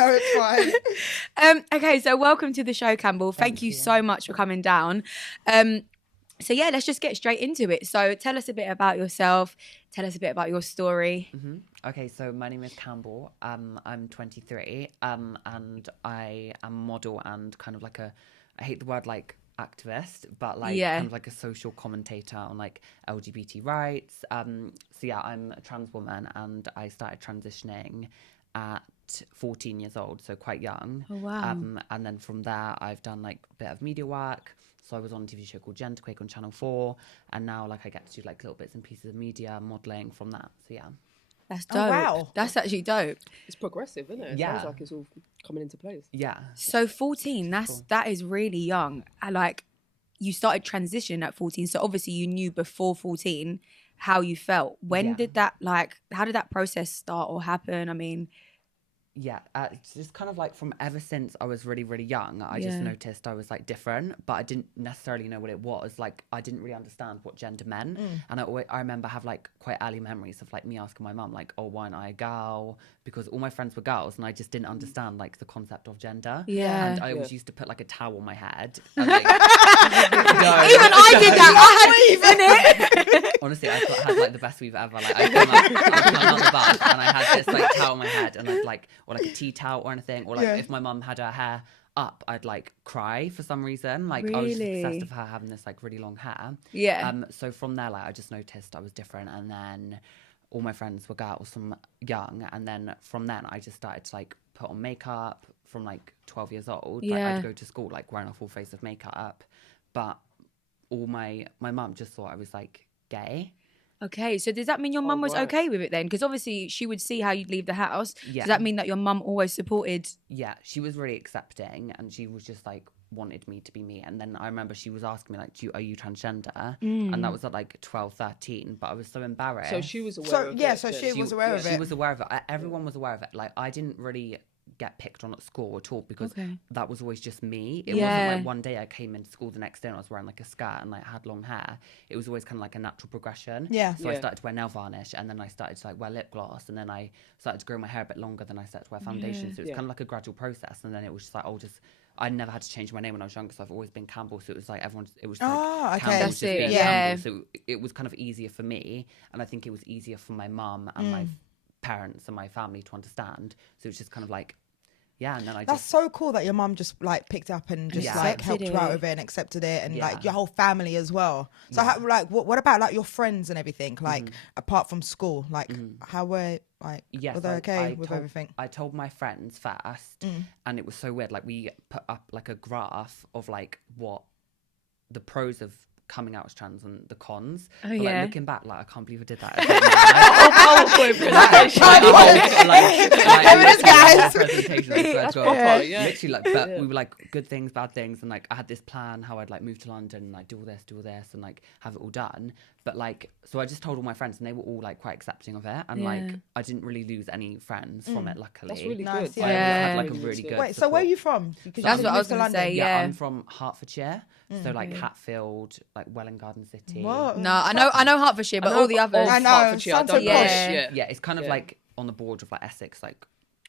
No, it's fine. Okay, so welcome to the show, Cambell. Thank you so much for coming down. So yeah, let's just get straight into it. So tell us a bit about yourself. Tell us a bit about your story. Mm-hmm. Okay, so my name is Cambell. I'm 23, and I am a model and kind of like I hate the word like activist, but like kind of like a social commentator on like LGBT rights. So yeah, I'm a trans woman, and I started transitioning at 14 years old, so quite young. Oh, wow. And then from there, I've done like a bit of media work. So I was on a TV show called Genderquake on Channel 4, and now like I get to do like little bits and pieces of media modelling from that. So yeah. That's dope. Oh, wow. That's actually dope. It's progressive, isn't it? It sounds like it's all coming into place. Yeah. So 14, that is really young. Like, you started transition at 14, so obviously you knew before 14 how you felt. When did that, like, how did that process start or happen? I mean... Yeah, it's just kind of like from ever since I was really, really young, I just noticed I was like different, but I didn't necessarily know what it was. Like, I didn't really understand what gender meant. And I remember have like quite early memories of like me asking my mum, like, oh, why aren't I a girl? Because all my friends were girls and I just didn't understand like the concept of gender. Yeah. And I always used to put like a towel on my head. And, like, Even I did that. I had weave in it. Honestly, I thought I had like the best weave ever. Like, I came on the bus and I had this like towel on my head, and I'd like, or like a tea towel or anything, or like if my mum had her hair up, I'd like cry for some reason. Like, I was just obsessed with her having this like really long hair. Yeah. So from there, like, I just noticed I was different, and then all my friends were girls from young, and then from then I just started to like put on makeup from like 12 years old. Like, I'd go to school like wearing a full face of makeup, but all my mum just thought I was like gay. Okay, so does that mean your mum was okay with it then? Because obviously she would see how you'd leave the house. Yeah. Does that mean that your mum always supported? Yeah, she was really accepting, and she was just like wanted me to be me. And then I remember she was asking me like, are you transgender? And that was at like 12, 13, but I was so embarrassed. So she was aware of it. Yeah, so she was aware of it. She was aware of it. Everyone was aware of it. Like, I didn't really get picked on at school at all, because that was always just me. It wasn't like one day I came into school the next day and I was wearing like a skirt and like had long hair. It was always kind of like a natural progression. Yeah. So I started to wear nail varnish, and then I started to like wear lip gloss, and then I started to grow my hair a bit longer, then I started to wear foundation. So it was kind of like a gradual process, and then it was just like, I never had to change my name when I was young, because I've always been Cambell. So it was like Campbell. That's it. Campbell. So it was kind of easier for me, and I think it was easier for my mum and my parents and my family to understand. So it was just kind of like, yeah, and then That's so cool that your mum just like picked up and just like helped you out with it and accepted it, and like your whole family as well. So how, like, what about like your friends and everything? Like, apart from school, like how were like were they okay with everything? I told my friends first, and it was so weird. Like, we put up like a graph of like what the pros of coming out as trans and the cons. But like, looking back, like, I can't believe I did that. Literally, like, but we were like, good things, bad things, and like I had this plan how I'd like move to London and like do all this and like have it all done. But like, so I just told all my friends, and they were all like quite accepting of it, and like I didn't really lose any friends from it, luckily. That's really Nice, good. I had like a really good Wait, so where are you from? That's what I was going to say, yeah, I'm from Hertfordshire. So like Hatfield, like Welwyn Garden City. What? No, I know Hertfordshire, but all the others. I know. Hertfordshire, Sounds so posh. Yeah, it's kind of like on the border of like Essex, like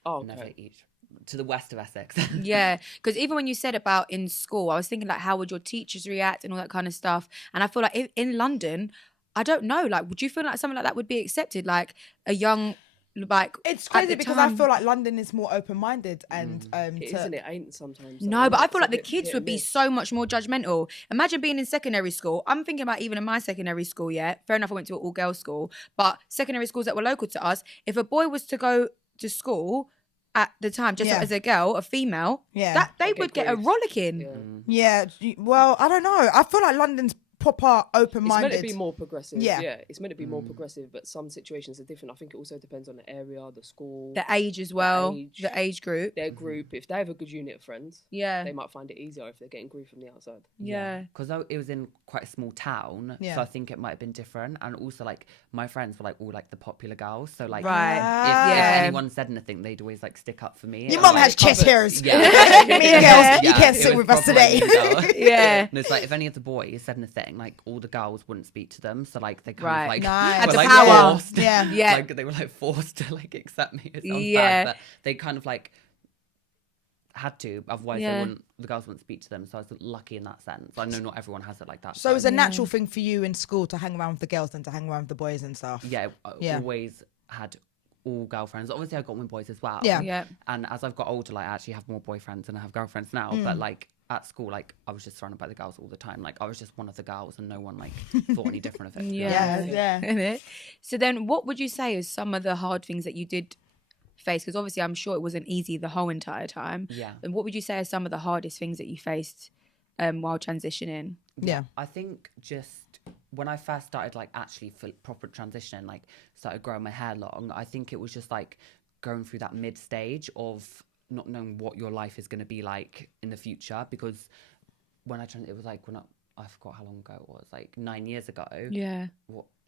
never each to the west of Essex. Yeah, because even when you said about in school, I was thinking like, how would your teachers react and all that kind of stuff. And I feel like in London, I don't know, like, would you feel like something like that would be accepted? Like a young, like, it's crazy because I feel like London is more open-minded and isn't it? Ain't sometimes. No, but I feel like the kids would be so much more judgmental. Imagine being in secondary school. I'm thinking about even in my secondary school. Yeah, fair enough, I went to an all-girls school, but secondary schools that were local to us, if a boy was to go to school at the time just as a girl, a female, that they would get a rollicking. Yeah, well, I don't know. I feel like London's proper open-minded. It's meant to be more progressive. Yeah, it's meant to be more progressive, but some situations are different. I think it also depends on the area, the school, the age as well, the age group, their group. If they have a good unit of friends, yeah, they might find it easier if they're getting grief from the outside. Yeah, because it was in quite a small town, so I think it might have been different. And also, like, my friends were like all like the popular girls, so like, if anyone said anything, they'd always like stick up for me. Your mum has chest hairs. Yeah, girls, you can't sit with us today. Yeah, and it's like if any of the boys said anything, like all the girls wouldn't speak to them, so like they kind of like had were the like power. forced, like they were like forced to like accept me. It sounds bad, but they kind of like had to, otherwise the girls wouldn't speak to them. So I was lucky in that sense. I know not everyone has it like that. So it's a natural thing for you in school to hang around with the girls than to hang around with the boys and stuff. Yeah, I always had all girlfriends. Obviously I got with boys as well. Yeah. And as I've got older, like I actually have more boyfriends than I have girlfriends now. But like at school, like I was just surrounded by the girls all the time. Like I was just one of the girls and no one like thought any different of it. Yeah. So then what would you say is some of the hard things that you did face? Because obviously I'm sure it wasn't easy the whole entire time. Yeah. And what would you say are some of the hardest things that you faced while transitioning? Yeah. I think just when I first started like actually for proper transition, like started growing my hair long, I think it was just like going through that mid stage of not knowing what your life is going to be like in the future. Because when I it was like I forgot how long ago it was, like 9 years ago. Yeah.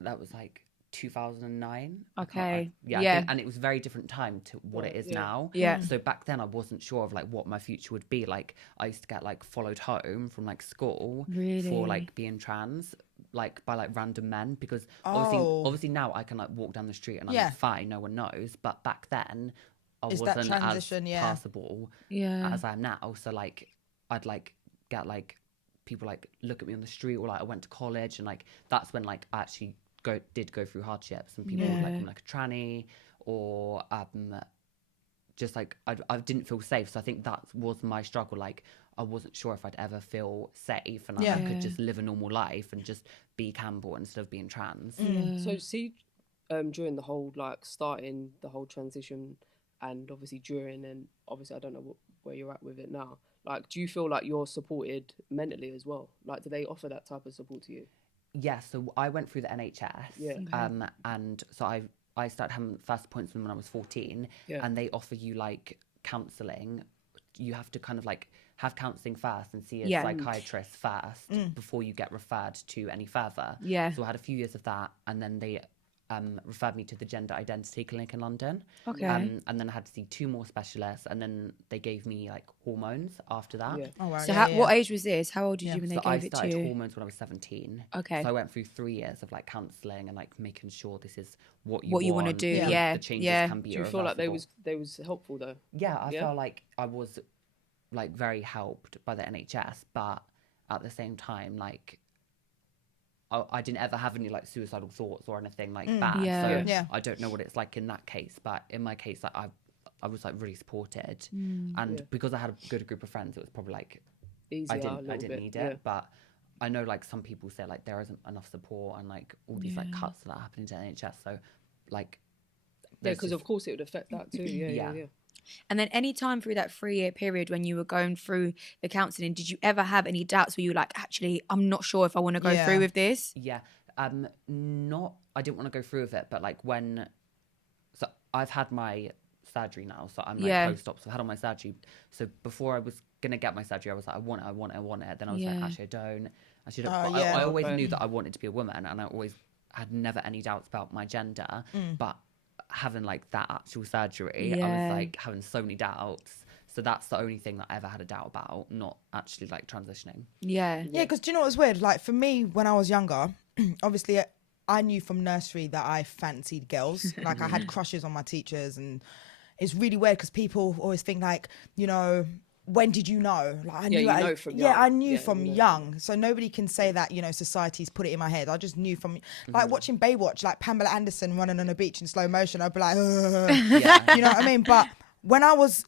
That was like 2009. Okay. And it was a very different time to what it is now. Yeah. So back then I wasn't sure of like what my future would be. Like I used to get like followed home from like school for like being trans, like by like random men, because obviously now I can like walk down the street and I'm fine, no one knows. But back then I wasn't as passable as I am now. So like I'd like get like people like look at me on the street, or like I went to college, and like that's when like I actually did go through hardships, and people would like a tranny, or just like I didn't feel safe. So I think that was my struggle. Like I wasn't sure if I'd ever feel safe, and like I could just live a normal life and just be Cambell instead of being trans. So see, during the whole like starting the whole transition, and obviously during, and obviously I don't know where you're at with it now. Like, do you feel like you're supported mentally as well? Like, do they offer that type of support to you? Yeah, so I went through the NHS, and so I started having first appointments when I was 14, and they offer you like counselling. You have to kind of like have counselling first and see a psychiatrist first before you get referred to any further. Yeah. So I had a few years of that, and then they referred me to the Gender Identity Clinic in London. Okay. And then I had to see 2 more specialists, and then they gave me like hormones after that. Yeah. Oh, wow. So what age was this? How old were you when they gave it to you? I started hormones when I was 17. Okay. So I went through 3 years of like counselling and like making sure this is what you want to do. The changes can be Do you feel like they was helpful though? Yeah, I felt like I was like very helped by the NHS, but at the same time, like I didn't ever have any like suicidal thoughts or anything like that. So I don't know what it's like in that case, but in my case, like I was like really supported, and because I had a good group of friends, it was probably like easier. I didn't need it, but I know like some people say like there isn't enough support, and like all these like cuts that are happening to NHS. So like because of course it would affect that too. Yeah. And then any time through that 3-year period when you were going through the counselling, did you ever have any doubts where you were like, actually, I'm not sure if I want to go through with this? Yeah. I didn't want to go through with it, but like so I've had my surgery now, so I'm like post-op, so I've had all my surgery. So before I was going to get my surgery, I was like, I want it. Then I was like, actually, I don't. I always knew that I wanted to be a woman, and I always had never any doubts about my gender, but having like that actual surgery, I was like having so many doubts. So that's the only thing that I ever had a doubt about, not actually like transitioning. Yeah, because do you know what was weird? Like for me, when I was younger, obviously I knew from nursery that I fancied girls. Like I had crushes on my teachers, and it's really weird because people always think like, you know, when did you know? Like I knew from young. I knew from young. So nobody can say that, you know, society's put it in my head. I just knew from like watching Baywatch, like Pamela Anderson running on a beach in slow motion. I'd be like, you know what I mean? But when I was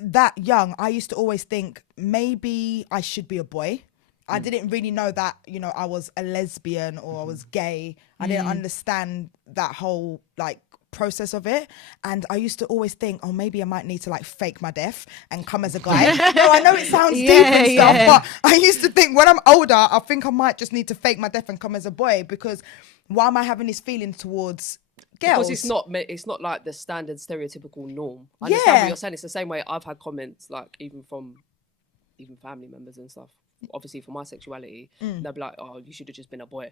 that young, I used to always think maybe I should be a boy. I didn't really know that, you know, I was a lesbian or I was gay. I didn't understand that whole like process of it, and I used to always think, oh, maybe I might need to like fake my death and come as a guy. No, I know it sounds deep and stuff, but I used to think when I'm older, I think I might just need to fake my death and come as a boy, because why am I having this feeling towards girls? Because it's not like the standard stereotypical norm. I understand what you're saying. It's the same way I've had comments like even from family members and stuff, obviously for my sexuality, they'll be like, oh, you should have just been a boy.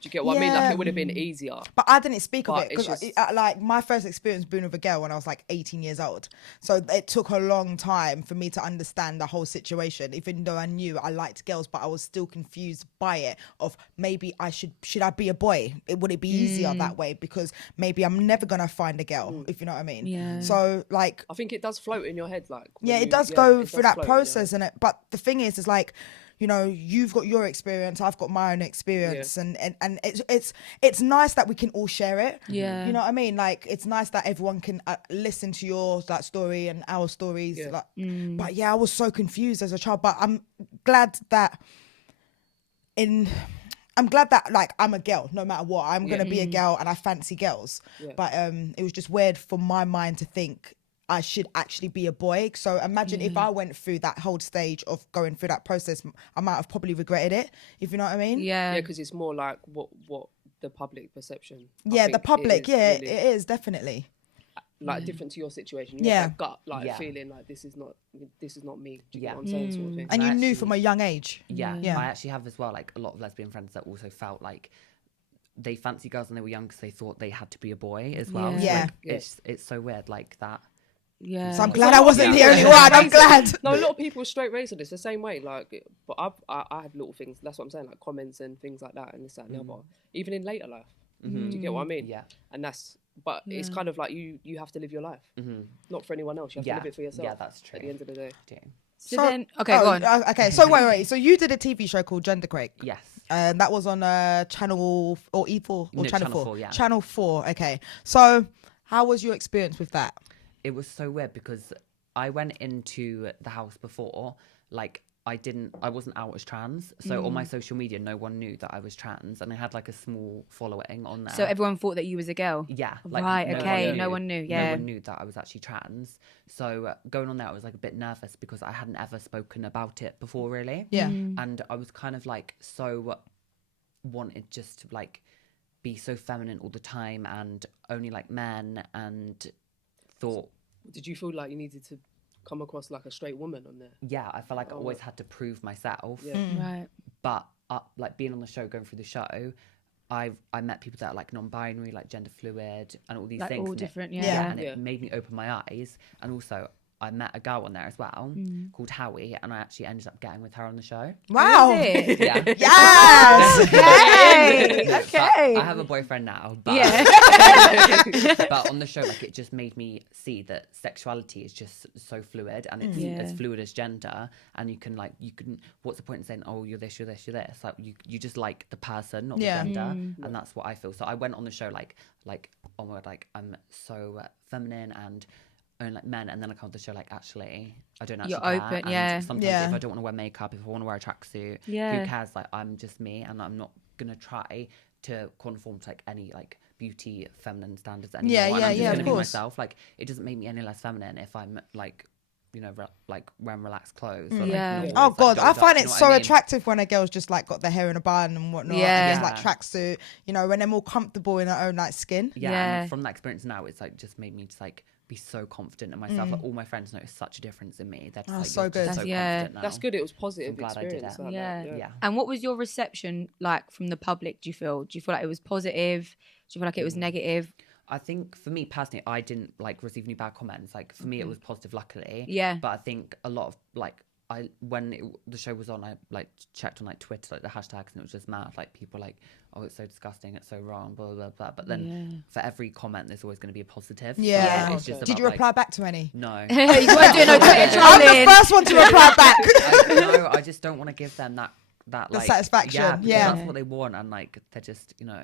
Do you get what I mean? Like, it would have been easier. But I didn't speak of it because just... like my first experience being with a girl when I was like 18 years old. So it took a long time for me to understand the whole situation, even though I knew I liked girls, but I was still confused by it of maybe should I be a boy? Would it be easier that way? Because maybe I'm never going to find a girl, if you know what I mean. Yeah. So like... I think it does float in your head. Like, it does go through that process. But the thing is like, you know, you've got your experience, I've got my own experience, and it's nice that we can all share it. Yeah, you know what I mean. Like, it's nice that everyone can listen to your story and our stories. Yeah. Like, but I was so confused as a child. But I'm glad that like I'm a girl. No matter what, I'm gonna be a girl, and I fancy girls. Yeah. But it was just weird for my mind to think I should actually be a boy. So imagine if I went through that whole stage of going through that process, I might have probably regretted it, if you know what I mean. Yeah, because it's more like what the public perception. The public, it is definitely like different to your situation. You have that gut feeling like this is not me. Do you get what I'm saying, sort of thing? And you knew from a young age. Yeah, I actually have as well, like a lot of lesbian friends that also felt like they fancy girls when they were young because they thought they had to be a boy as well. Yeah, like, it's so weird like that. Yeah. So I'm glad I wasn't the only one. I'm glad. No, a lot of people straight race on this the same way. Like, but I have little things. That's what I'm saying, like comments and things like that, and this, that, and the other. Even in later life. Do you get what I mean? Yeah. And it's kind of like you have to live your life, not for anyone else. You have to live it for yourself. Yeah, that's true. At the end of the day. So then, go on. Okay, so wait. So you did a TV show called Genderquake. Yes. And that was on Channel or E4 or Channel 4. Yeah. Channel 4. Okay. So how was your experience with that? It was so weird because I went into the house before, like I wasn't out as trans. So on my social media, no one knew that I was trans, and I had like a small following on there. So everyone thought that you was a girl? Yeah. Like, right, okay. No one knew, yeah. No one knew that I was actually trans. So going on there, I was like a bit nervous because I hadn't ever spoken about it before, really. Yeah. And I was kind of like so wanted just to like be so feminine all the time and only like men, and thought... Did you feel like you needed to come across like a straight woman on there? Yeah, I felt like I always had to prove myself. Yeah. Right. But like being on the show, going through the show, I met people that are like non-binary, like gender fluid, and all these like things. All different, and it made me open my eyes. And also, I met a girl on there as well called Howie, and I actually ended up getting with her on the show. Wow! Yeah. Yes! Yay! Okay. I have a boyfriend now, but but on the show, like it just made me see that sexuality is just so fluid, and it's as fluid as gender. And you can what's the point in saying, oh, you're this, you're this, you're this? Like you just like the person, not the gender, and that's what I feel. So I went on the show like oh my god, like I'm so feminine and own like men, and then I come to the show like actually I don't actually you're care. open, and sometimes if I don't want to wear makeup, if I want to wear a tracksuit, who cares? Like I'm just me, and I'm not gonna try to conform to like any like beauty feminine standards anymore. I'm just gonna be myself. Like it doesn't make me any less feminine if I'm like, you know, like wearing relaxed clothes. Or, oh god, I find it so attractive when a girl's just like got their hair in a bun and whatnot, and just like tracksuit, you know, when they're more comfortable in their own like skin. And from that experience now, it's like just made me just like be so confident in myself. Like all my friends notice such a difference in me. That's like, so good. So confident now. That's good. It was positive. I'm glad experience. I did it. Yeah. And what was your reception like from the public? Do you feel like it was positive? Do you feel like it was negative? I think for me personally, I didn't like receive any bad comments. Like for me, it was positive, luckily. Yeah. But I think a lot of like the show was on, I like checked on like Twitter, like the hashtags, and it was just mad. Like people like, oh, it's so disgusting, it's so wrong, blah blah blah. But then for every comment, there's always going to be a positive. Yeah. So it's just Did you reply back to any? No. You weren't doing no Twitter trolling. I'm the first one to reply back. I just don't want to give them that the like satisfaction. Yeah, that's what they want, and like they're just, you know,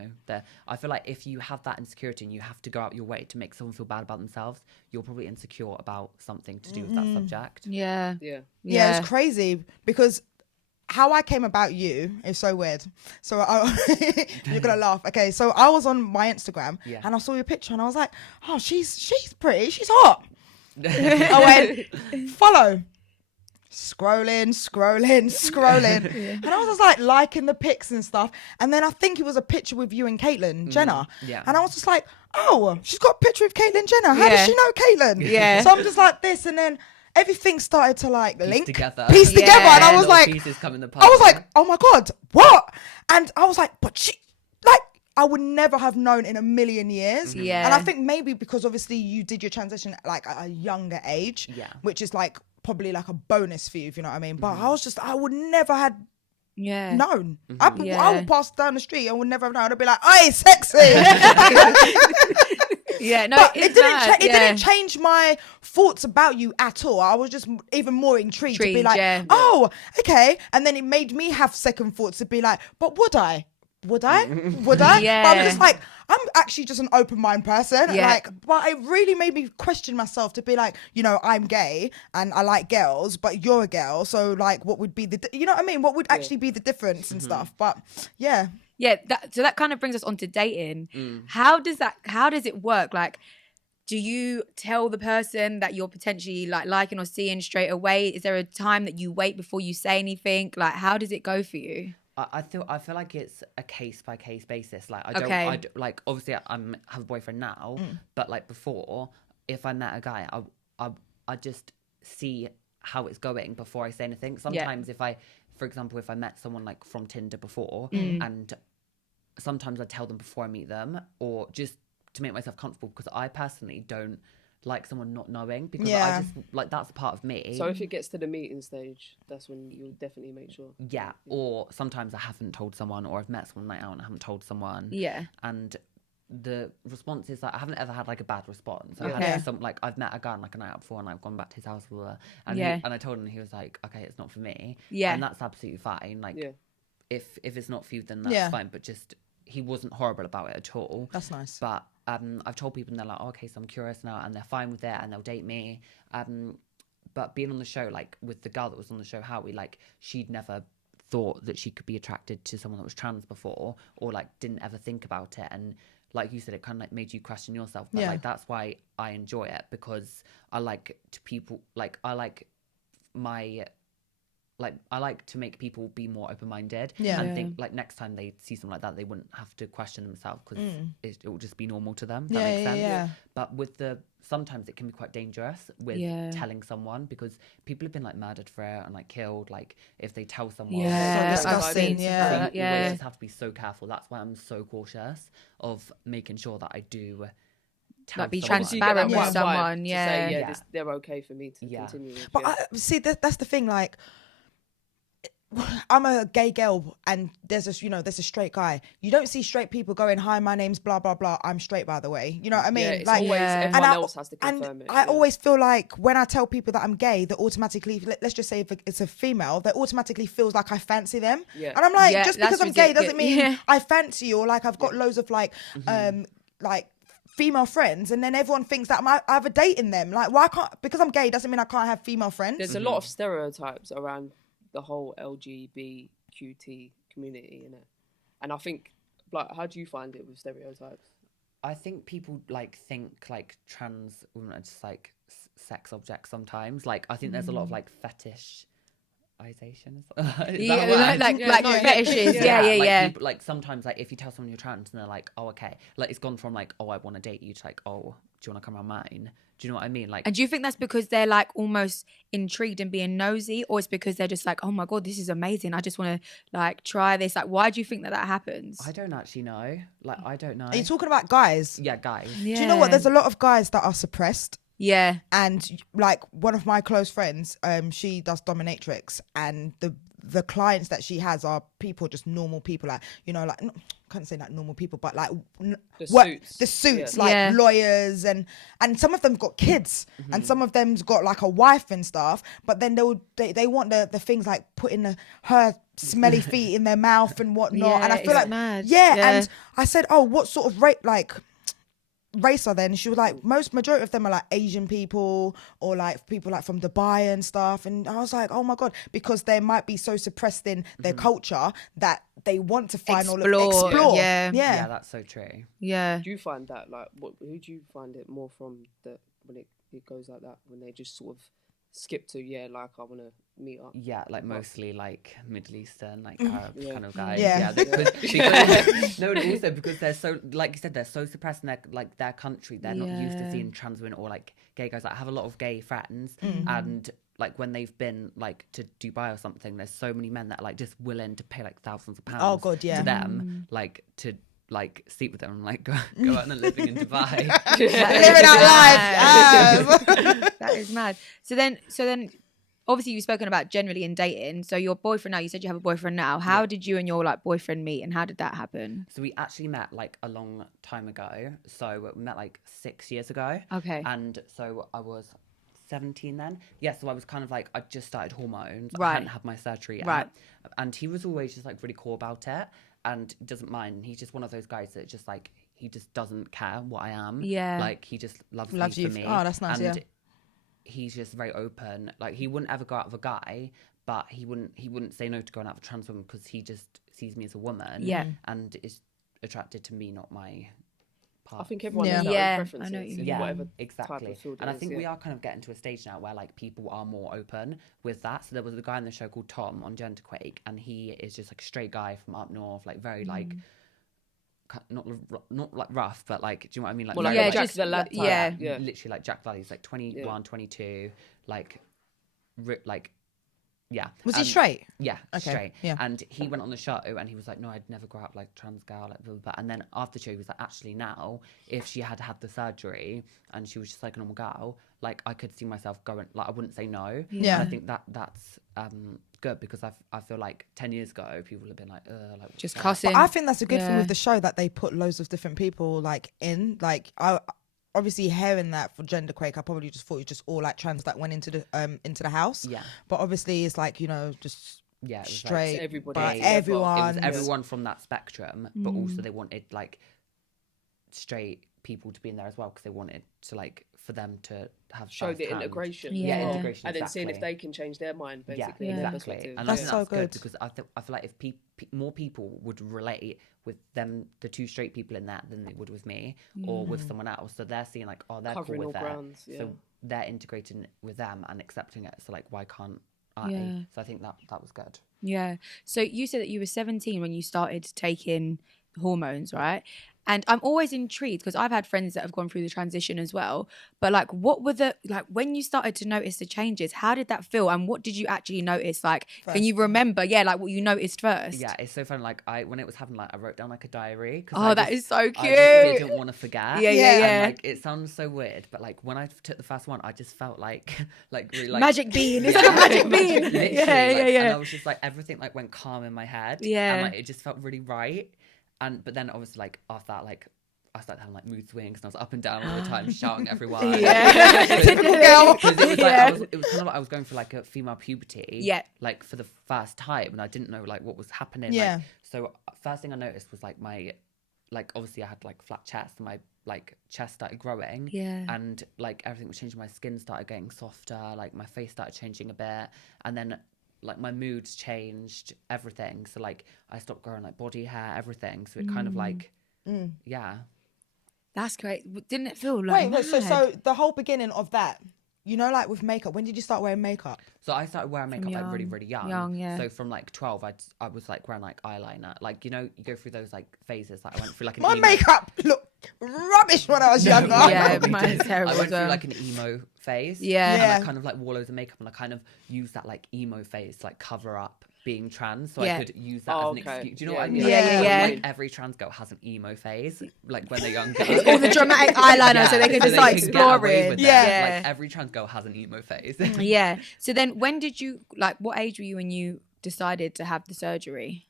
I feel like if you have that insecurity and you have to go out your way to make someone feel bad about themselves, you're probably insecure about something to do with that subject. Yeah, it's crazy because how I came about you is so weird. So you're gonna laugh. Okay, so I was on my Instagram and I saw your picture and I was like, oh, she's pretty, she's hot. I went follow. Scrolling and I was just like liking the pics and stuff, and then I think it was a picture with you and Caitlyn Jenner, and I was just like, oh, she's got a picture with Caitlyn Jenner, how does she know Caitlyn? So I'm just like this, and then everything started to like piece together, and I was like, oh my god, what? And I was like, but like, I would never have known in a million years. Yeah. And I think maybe because obviously you did your transition at like a younger age, which is like probably like a bonus for you, if you know what I mean. But I would never have known. I would pass down the street. I would never have known. I'd be like, "Hey, sexy." Yeah, no, but it didn't change my thoughts about you at all. I was just even more intrigued to be like, oh, okay. And then it made me have second thoughts to be like, but would I? Would I? Yeah. But I'm just like, I'm actually just an open mind person. Yeah. Like, but it really made me question myself to be like, you know, I'm gay and I like girls, but you're a girl. So like, what would be you know what I mean? What would actually be the difference and stuff? But yeah. Yeah, so that kind of brings us on to dating. How does it work? Like, do you tell the person that you're potentially like liking or seeing straight away? Is there a time that you wait before you say anything? Like, how does it go for you? I feel like it's a case by case basis. Like I don't like, obviously I have a boyfriend now, but like before, if I met a guy, I just see how it's going before I say anything. Sometimes for example, if I met someone like from Tinder before, and sometimes I tell them before I meet them, or just to make myself comfortable, because I personally don't like someone not knowing, because I just like, that's a part of me. So if it gets to the meeting stage, that's when you'll definitely make sure. Yeah. Or sometimes I haven't told someone, or I've met someone night out and I haven't told someone. Yeah. And the response is like, I haven't ever had like a bad response. I've had I've met a guy on like a night out before, and I've gone back to his house with her, and I told him, and he was like, okay, it's not for me. Yeah. And that's absolutely fine. Like, if it's not for you, then that's fine. But just, he wasn't horrible about it at all. That's nice. But I've told people, and they're like, oh, okay, so I'm curious now, and they're fine with it, and they'll date me. But being on the show, like with the girl that was on the show, Howie, like, she'd never thought that she could be attracted to someone that was trans before, or like didn't ever think about it. And like you said, it kind of like made you question yourself. But like, that's why I enjoy it, because I like to people, like, I like to make people be more open-minded and think like next time they see something like that, they wouldn't have to question themselves, because it will just be normal to them. That makes sense. Yeah. But sometimes it can be quite dangerous with telling someone, because people have been like murdered for it and like killed, like if they tell someone. Yeah, disgusting. So you always just have to be so careful. That's why I'm so cautious of making sure that I do like be transparent with someone. Say, they're okay for me to continue with. But see, that's the thing, like, I'm a gay girl and there's a straight guy. You don't see straight people going, hi, my name's blah blah blah, I'm straight, by the way. You know what I mean? It's like always, everyone else has to confirm it. I always feel like when I tell people that I'm gay, that automatically, let's just say if it's a female, that automatically feels like I fancy them. And I'm like, just because I'm gay doesn't mean I fancy you, or like I've got loads of like like female friends, and then everyone thinks that I have a date in them. Like, why can't, because I'm gay doesn't mean I can't have female friends. There's a lot of stereotypes around the whole LGBTQT community, innit? And I think, like, how do you find it with stereotypes? I think people like think like trans women are just like sex objects sometimes. Like, I think there's a lot of like fetishization. like fetishes. Yeah. People, like, sometimes, like, if you tell someone you're trans and they're like, oh, okay, like, it's gone from like, oh, I want to date you, to like, oh, do you want to come around mine? Do you know what I mean? Like, and do you think that's because they're like almost intrigued and being nosy, or it's because they're just like, oh my god, this is amazing, I just want to like try this? Like, why do you think that happens? I don't actually know. Like, I don't know. Are you talking about guys? Yeah, guys. Yeah. Do you know what? There's a lot of guys that are suppressed. Yeah. And like one of my close friends, she does dominatrix, and the clients that she has are people, just normal people, like, you know, like, I can't say like normal people, but like the suits, like lawyers, and some of them got kids, and some of them's got like a wife and stuff, but then they want the things like putting her smelly feet in their mouth and whatnot. And I feel like mad. And I said, oh, what sort of race are they? And she was like, majority of them are like Asian people, or like people like from Dubai and stuff. And I was like, oh my god, because they might be so suppressed in their culture that they want to find explore. Yeah, that's so true. Yeah. Do you find that, like, who do you find it more from, that when it goes like that, when they just sort of skip to like, I want to meet up? Yeah, like mostly like Middle Eastern, like Arab kind of guys. No, and also because they're so, like you said, they're so suppressed in their country. They're not used to seeing trans women or like gay guys. Like, I have a lot of gay friends, and like when they've been like to Dubai or something, there's so many men that are like just willing to pay like thousands of pounds to them, like to like sleep with them and like go out and living in Dubai. Living our life. That is mad. So then obviously you've spoken about generally in dating. So your boyfriend now, you said you have a boyfriend now. How did you and your like boyfriend meet, and how did that happen? So we actually met like a long time ago. So we met like 6 years ago. Okay. And so I was 17 then. Yeah, so I was kind of like, I just started hormones. Right. I hadn't had my surgery yet. Right. And he was always just like really cool about it and doesn't mind. He's just one of those guys that just like, he just doesn't care what I am. Yeah. Like he just loves you for me. Oh, that's nice. And he's just very open. Like he wouldn't ever go out with a guy, but he wouldn't say no to going out with a trans woman because he just sees me as a woman. Yeah. And is attracted to me, not my part. I think everyone has their own preferences. I know what you mean. Yeah, whatever exactly. type of field And I it is, think we are kind of getting to a stage now where like people are more open with that. So there was a guy on the show called Tom on Genderquake, and he is just like a straight guy from up north, like very like not like rough, but like, do you know what I mean? Like, Well, like yeah, Jack just the lad type. yeah. literally like Jack Valley's like 21, 22, like yeah. Was he straight? Yeah, Okay, straight. yeah. And he went on the show and he was like, no, I'd never go out like trans girl, like blah, blah, blah. And then after the show, he was like, actually now, if she had had the surgery and she was just like a normal girl, like I could see myself going, like I wouldn't say no. Yeah. And I think that's good because I feel like 10 years ago, people would have been like, like Just what's cussing. But I think that's a good thing Yeah. with the show, that they put loads of different people like in. Like I obviously hearing that for Genderquake, I probably just thought it was just all like trans that went into the house. Yeah. But obviously it's like, just Yeah, it was straight. Like everybody. but Yeah, everyone. It was everyone from that spectrum, but also they wanted like straight people to be in there as well because they wanted to like for them to have Show the first-hand- integration. Yeah. integration, And then seeing if exactly. they can change their mind, basically. Yeah, and their exactly. perspective. And That's I think so that's good good. because I feel like if more people would relate with them, the two straight people in that, than they would with me or with someone else. So they're seeing like, oh, they're Covering cool with all it. grounds, yeah. So they're integrating with them and accepting it. So like, why can't I? Yeah. So I think that was good. Yeah. So you said that you were 17 when you started taking hormones, right? And I'm always intrigued because I've had friends that have gone through the transition as well. But like, what were when you started to notice the changes, how did that feel? And what did you actually notice? Like, can you remember? Yeah, like what you noticed first? Yeah, it's so fun. Like when it was happening, like I wrote down like a diary. Oh, that is so cute. I just didn't want to forget. Yeah. And, like it sounds so weird, but like when I took the first one, I just felt like really like Magic bean. It's like a magic bean. Literally, Yeah. And I was just like everything like went calm in my head. Yeah. And like it just felt really right. But then obviously like after that, like I started having like mood swings and I was up and down all the time shouting at everyone. Yeah. Typical girl. Because it was like it was kind of like I was going for like a female puberty. Yeah. Like for the first time, and I didn't know like what was happening. Yeah. Like, so first thing I noticed was like my, like obviously I had like flat chest and my like chest started growing. Yeah. And like everything was changing. My skin started getting softer. Like my face started changing a bit, and then like my moods changed, everything. So like I stopped growing like body hair, everything. So it kind of like, yeah. That's great. Didn't it feel like Wait, so mad? the whole beginning of that, like with makeup, when did you start wearing makeup? So I started wearing makeup like really, really young. Young, yeah. So from like 12, I was like wearing like eyeliner. Like, you go through those like phases. Like I went through like an My emo. makeup looked rubbish when I was younger. Yeah, mine's terrible I as went through well. like an emo phase. Yeah. And Yeah. I kind of like wore loads of makeup and I kind of used that like emo phase to like cover up being trans. So Yeah. I could use that as an excuse. Do you know what I mean? Yeah. Like every trans girl has an emo phase, like when they're younger. All the dramatic eyeliner so they can just like can get explore away it. with Yeah. Like every trans girl has an emo phase. Yeah. So then when did you, like what age were you when you decided to have the surgery?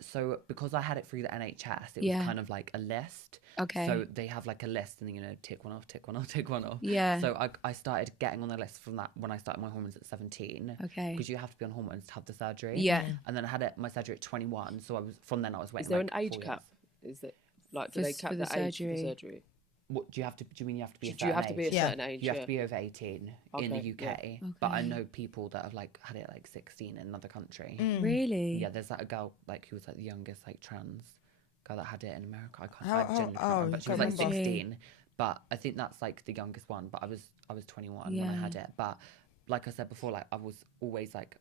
So because I had it through the NHS, it Yeah. was kind of like a list. Okay. So they have like a list and then, tick one off, tick one off, tick one off. Yeah. So I started getting on the list from that when I started my hormones at 17. Okay. Because you have to be on hormones to have the surgery. Yeah. And then I had my surgery at 21. So I was waiting. Is there like, an age 4 cap? years. Is it like do they cap for the the age for the surgery? surgery? What do you mean you have to be a Do you have to be a age? Yeah. certain age? You have Yeah. to be over 18 in the Okay, UK. yeah. But I Okay. know people that have like had it at like 16 in another country. Really? Yeah, there's like a girl like who was like the youngest like trans girl that had it in America. I How- genuinely can't oh, remember. But she was can't like remember. 16. But I think that's like the youngest one. But I was 21 when I Yeah. had it. But like I said before, like I was always like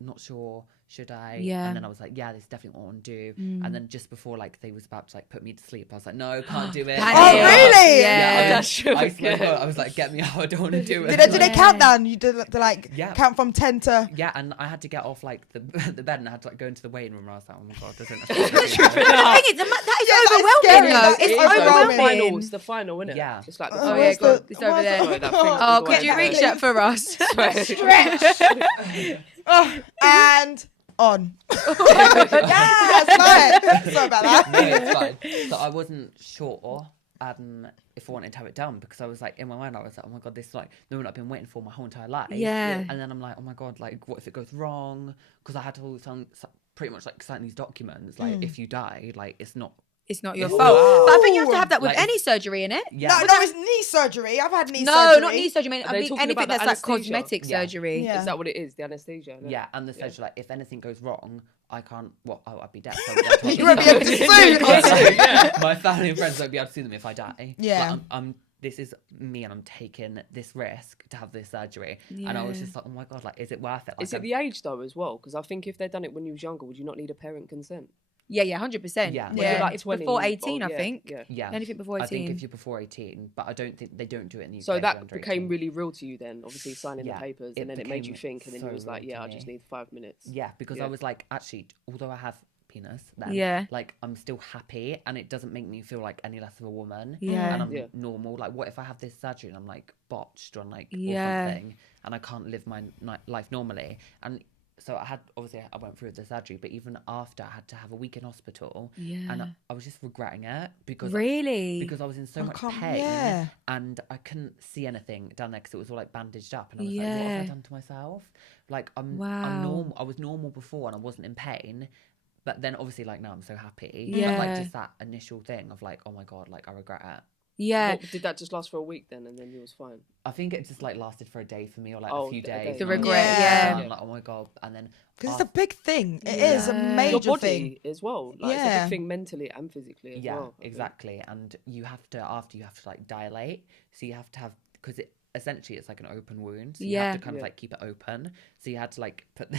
not sure. Should I? Yeah. And then I was like, yeah, this is definitely what I want to do. And then just before like they was about to like put me to sleep, I was like, no, can't do it. Oh, really? Yeah. I was like, get me out. I don't want to do it. Did they count down? You did like count from 10 to. Yeah, and I had to get off like the bed and I had to like go into the waiting room. And I was like, oh my god, I don't know. That is overwhelming though. It's overwhelming. The final, isn't it? Yeah. It's like it's over there. Oh, could you reach that for us? Stretch. And on. Sorry about that. No, it's fine. So I wasn't sure if I wanted to have it done because I was like, in my mind, I was like, oh my god, this is like the moment I've been waiting for my whole entire life. Yeah. And then I'm like, oh my god, like what if it goes wrong? Because I had to pretty much like sign these documents. Like if you die, like it's not your fault. Wow. But I think you have to have that with any surgery, innit? Yeah. No, it's knee surgery. I've had knee surgery. No, not knee surgery. I mean, anything that's like anesthesia? cosmetic surgery. Yeah. Is that what it is? The anesthesia? Yeah, and the surgery, like if anything goes wrong, I can't. Well, I'd be dead. So you won't be able to sue. My family and friends won't be able to sue them if I die. Yeah. But this is me, and I'm taking this risk to have this surgery. Yeah. And I was just like, oh my god, like, is it worth it? Like, is it the age though as well? Because I think if they'd done it when you was younger, would you not need a parent consent? Yeah, 100%. Yeah. When you're like 20, before 18, I think. Yeah. Anything before 18. I think if you're before 18, but I don't think they don't do it in the UK. So that became really real to you then, obviously signing the papers, and then it made you think, and then you was like, yeah, I just need 5 minutes. Yeah, because I was like, actually, although I have penis then, like I'm still happy, and it doesn't make me feel like any less of a woman. Yeah. And I'm normal. Like, what if I have this surgery and I'm like botched or like or something, and I can't live my life normally? And so I went through the surgery, but even after I had to have a week in hospital, and I was just regretting it because I was in so much pain, and I couldn't see anything down there because it was all like bandaged up, and I was like, what have I done to myself? Like I'm normal. I was normal before, and I wasn't in pain. But then obviously like now I'm so happy. Yeah. But like just that initial thing of like, oh my god, like I regret it. Yeah. Well, did that just last for a week then, and then you was fine? I think it just like lasted for a day for me, or like a few days. The regret, I'm like, oh my god, and then because it's a big thing. It is a major Your body thing as well. Like, it's a big thing mentally and physically as well. Yeah, exactly. And you have to like dilate, so you have to have because it essentially it's like an open wound, so you have to kind of like keep it open. So you had to like put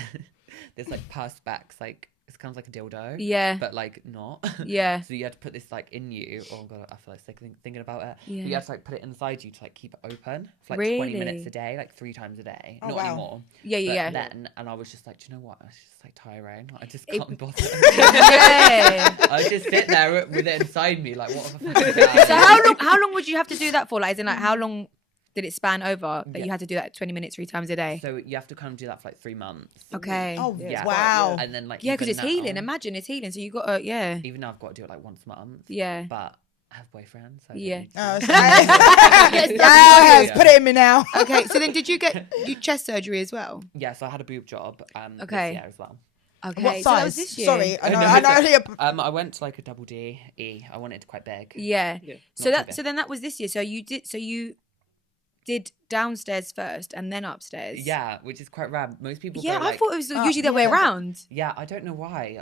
this like perspex like. It kind of like a dildo, but like not. Yeah. So you had to put this like in you. Oh god, I feel like sick thinking about it. Yeah. But you had to like put it inside you to like keep it open for like really? 20 minutes a day, like 3 times a day. Oh, not anymore. Yeah. Then, and I was just like, do you know what? It's just like tiring. Like, I just can't bother. I just sit there with it inside me, like what the fuck. So how long would you have to do that for? Like, as in, like, how long did it span over that you had to do that 20 minutes 3 times a day? So you have to kind of do that for like 3 months. Okay. Oh wow. And then like because it's healing. Imagine it's healing. So you got to Even now I've got to do it like once a month. Yeah. But I have boyfriends. So yes, put it in me now. Okay. So then, did you get chest surgery as well? Yeah. So I had a boob job. This year as well. Okay. What size? So that was this year. Sorry, I know. I went to like a double D E. I wanted it quite big. Yeah. So then that was this year. So you did downstairs first and then upstairs. Yeah, which is quite rare. Most people. Yeah, go, I thought it was usually the way around. Yeah, I don't know why.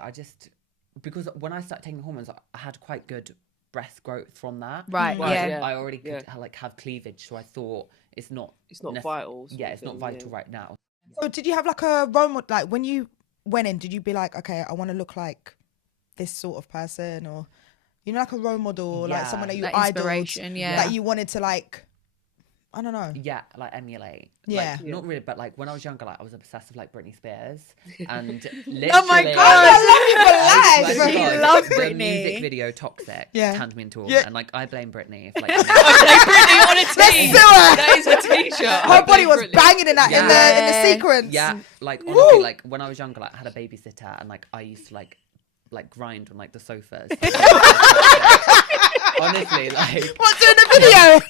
Because when I started taking hormones, I had quite good breast growth from that. Right. Yeah. I already could have cleavage, so I thought it's not vital. Yeah, it's not vital right now. So did you have like a role model? Like when you went in, did you be like, okay, I want to look like this sort of person, or like a role model, or like someone that you idoled, that you wanted to like. I don't know. Yeah, like emulate. Yeah. Like, not really, but like when I was younger, like I was obsessed with like Britney Spears, and literally. Oh my god, I love you for life. He loves Britney. Britney. The music video "Toxic" turned me into a woman, and like I blame Britney. If, like, I blame Britney on a tee. That is a t-shirt. Her body was banging in that in the sequence. Yeah, like honestly, like when I was younger, like I had a babysitter, and like I used to like grind on like the sofas. Honestly, like what's in the video?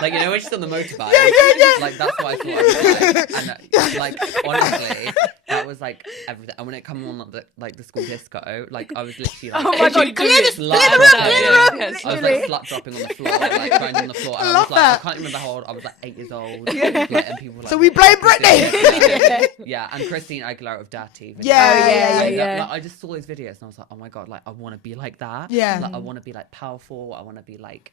Like, when she's on the motorbike. Yeah. Like, that's what I thought I was like. And, like, honestly, that was, like, everything. And when it came on, the school disco, like, I was literally, like... Oh, my God, clear the room! I was, like, slut dropping on the floor, like, grinding on the floor. And I was, like, I can't remember how old. I was, like, 8 years old. Like, and people were, like... So we blame Britney! Yeah, and Christina Aguilera of Dirty. Yeah. Like, I just saw those videos, and I was like, oh, my God, like, I want to be like that. Yeah. Like, I want to be, like, powerful. I want to be, like...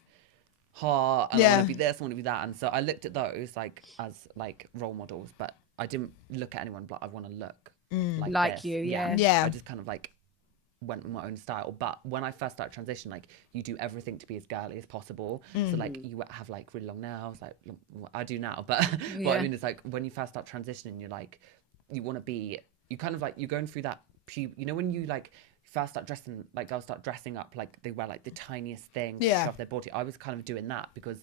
hot, and I want to be this, I want to be that. And so I looked at those like as like role models, but I didn't look at anyone but I want to look like this. you. Yeah. I just kind of like went with my own style. But when I first started transition, like you do everything to be as girly as possible. So like you have like really long nails, like I do now, but what I mean is like when you first start transitioning, you're like, you want to be, you kind of like, you're going through that you know, when you like first start dressing, like girls start dressing up, like they wear like the tiniest thing to show off their body. I was kind of doing that because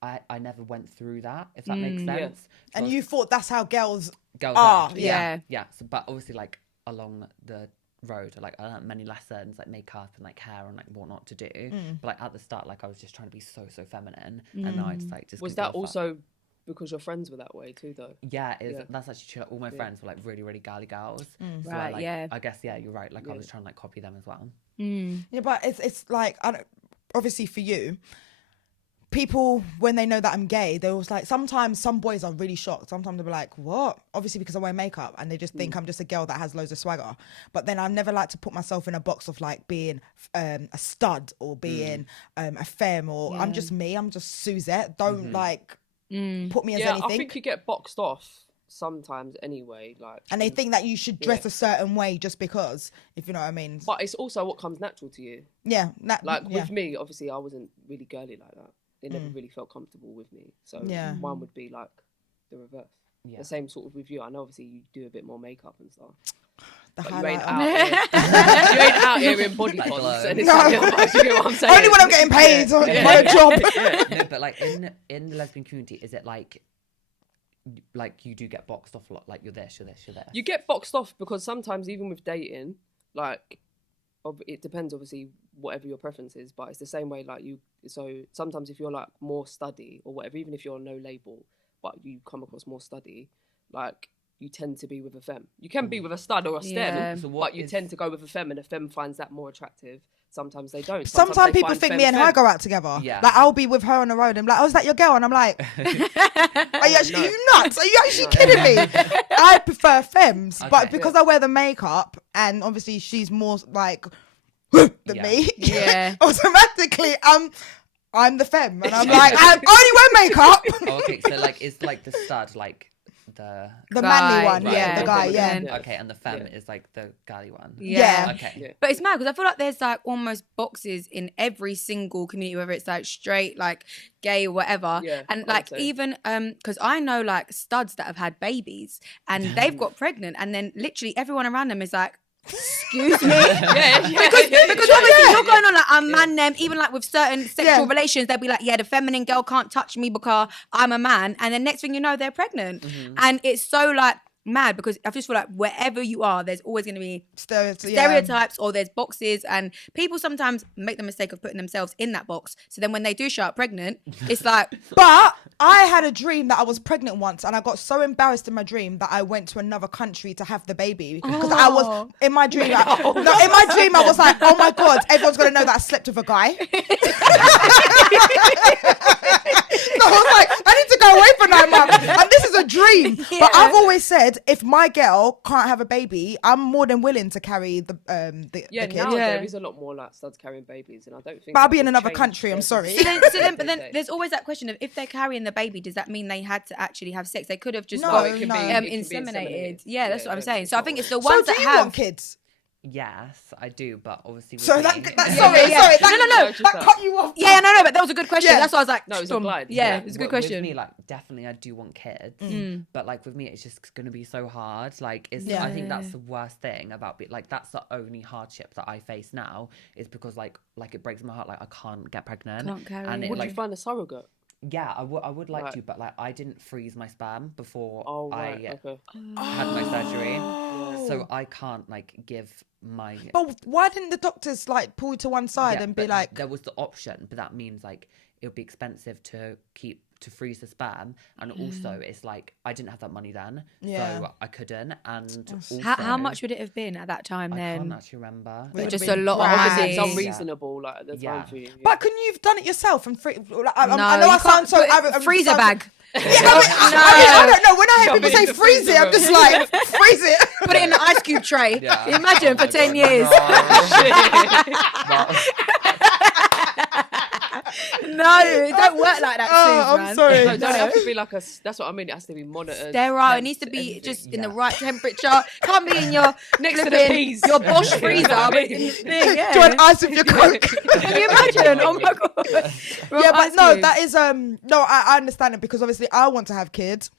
I never went through that, if that makes sense. So and you thought that's how girls are. Yeah. So, but obviously like along the road, like I learned many lessons, like makeup and like hair and like what not to do. But like at the start, like I was just trying to be so feminine, and now I just like was that also because your friends were that way too, though? Yeah, that's actually true. All my friends were like really, really girly girls. So right, like, I guess, you're right. Like I was trying to like copy them as well. Yeah, but it's like, obviously for you, people, when they know that I'm gay, they was like, sometimes some boys are really shocked. Sometimes they'll be like, what? Obviously because I wear makeup, and they just think I'm just a girl that has loads of swagger. But then I've never like to put myself in a box of like being a stud or being a femme, or I'm just me, I'm just Suzette. Don't like... put me as anything. I think you get boxed off sometimes anyway, like, and they think that you should dress a certain way just because, if you know what I mean. But it's also what comes natural to you. With me, obviously I wasn't really girly like that. They never really felt comfortable with me, so mine would be like the reverse. The same sort of with you. I know obviously you do a bit more makeup and stuff. But you ain't out here. You ain't out here in body pods. And it's like, you know what I'm saying? Only when I'm getting paid for a job. No, but like in the lesbian community, is it like you do get boxed off a lot? Like you're this. You get boxed off because sometimes even with dating, like it depends obviously whatever your preference is, but it's the same way like you. So sometimes if you're like more studdy or whatever, even if you're no label, but you come across more studdy, like you tend to be with a femme. You can be with a stud or a stem, but you tend to go with a femme, and a femme finds that more attractive. Sometimes they don't. Sometimes people think me and her go out together. Yeah. Like I'll be with her on the road and be like, oh, is that your girl? And I'm like, are you nuts? Are you actually kidding me? I prefer femmes, but because I wear the makeup and obviously she's more like than me, automatically I'm the femme, and I'm like, I only wear makeup. Okay, so like it's like the stud, like the manly one, right. The guy, Okay, and the femme is like the galley one. Okay. But it's mad because I feel like there's like almost boxes in every single community, whether it's like straight, like gay or whatever. And like even because I know like studs that have had babies and they've got pregnant, and then literally everyone around them is like, excuse me, because obviously you're going on like I'm man them, even like with certain sexual relations, they'll be like, the feminine girl can't touch me because I'm a man, and then next thing you know they're pregnant. And it's so like mad because I just feel like wherever you are, there's always going to be stereotypes or there's boxes, and people sometimes make the mistake of putting themselves in that box. So then when they do show up pregnant, it's like. But I had a dream that I was pregnant once, and I got so embarrassed in my dream that I went to another country to have the baby because I was in my dream. Like, in my dream, I was like, oh my god, everyone's gonna know that I slept with a guy. So I was like, I need to go away for 9 months, and this is a dream. But I've always said, if my girl can't have a baby, I'm more than willing to carry the kid. Now there is a lot more like studs carrying babies, and I don't think. But I'll be in another country. I'm sorry. But then there's always that question of if they're carrying the baby, does that mean they had to actually have sex? They could have just got inseminated. Yeah, that's what I'm saying. So I think it's the ones that have kids. Yes, I do, but obviously. Sorry, No. That cut you off. Yeah, no, but that was a good question. That's why I was like, no, it was a glide. Yeah, it was a good question. With me, like, definitely, I do want kids, but like with me, it's just gonna be so hard. Like, I think that's the worst thing about like that's the only hardship that I face now is because like it breaks my heart. Like I can't get pregnant. Can't carry. And would you find a surrogate? Yeah, I would like to, but like I didn't freeze my sperm before I had my surgery, so I can't like give my. But why didn't the doctors like pull you to one side and be like? There was the option, but that means like it would be expensive to freeze the sperm, and also it's like I didn't have that money then, so I couldn't. And also, how much would it have been at that time then? I can't actually remember. Just a lot of money. It's unreasonable, like at the time for you. But couldn't you have done it yourself and free? Like, I know I sound so freezer bag. I don't know. When I hear people say freeze it, I'm just like freeze it. Put it in the ice cube tray. Yeah. Imagine for 10 years. No, it don't work like that. Oh, Suze, I'm sorry. No, don't have to be like that's what I mean. It has to be monitored. Sterile. It needs to be just in the right temperature. Can't be in your Next to the peas. your Bosch freezer. But in the thing, yeah. Do you want ice with your Coke? Can you imagine? Oh my god. Yeah, but no, that is no. I understand it because obviously I want to have kids.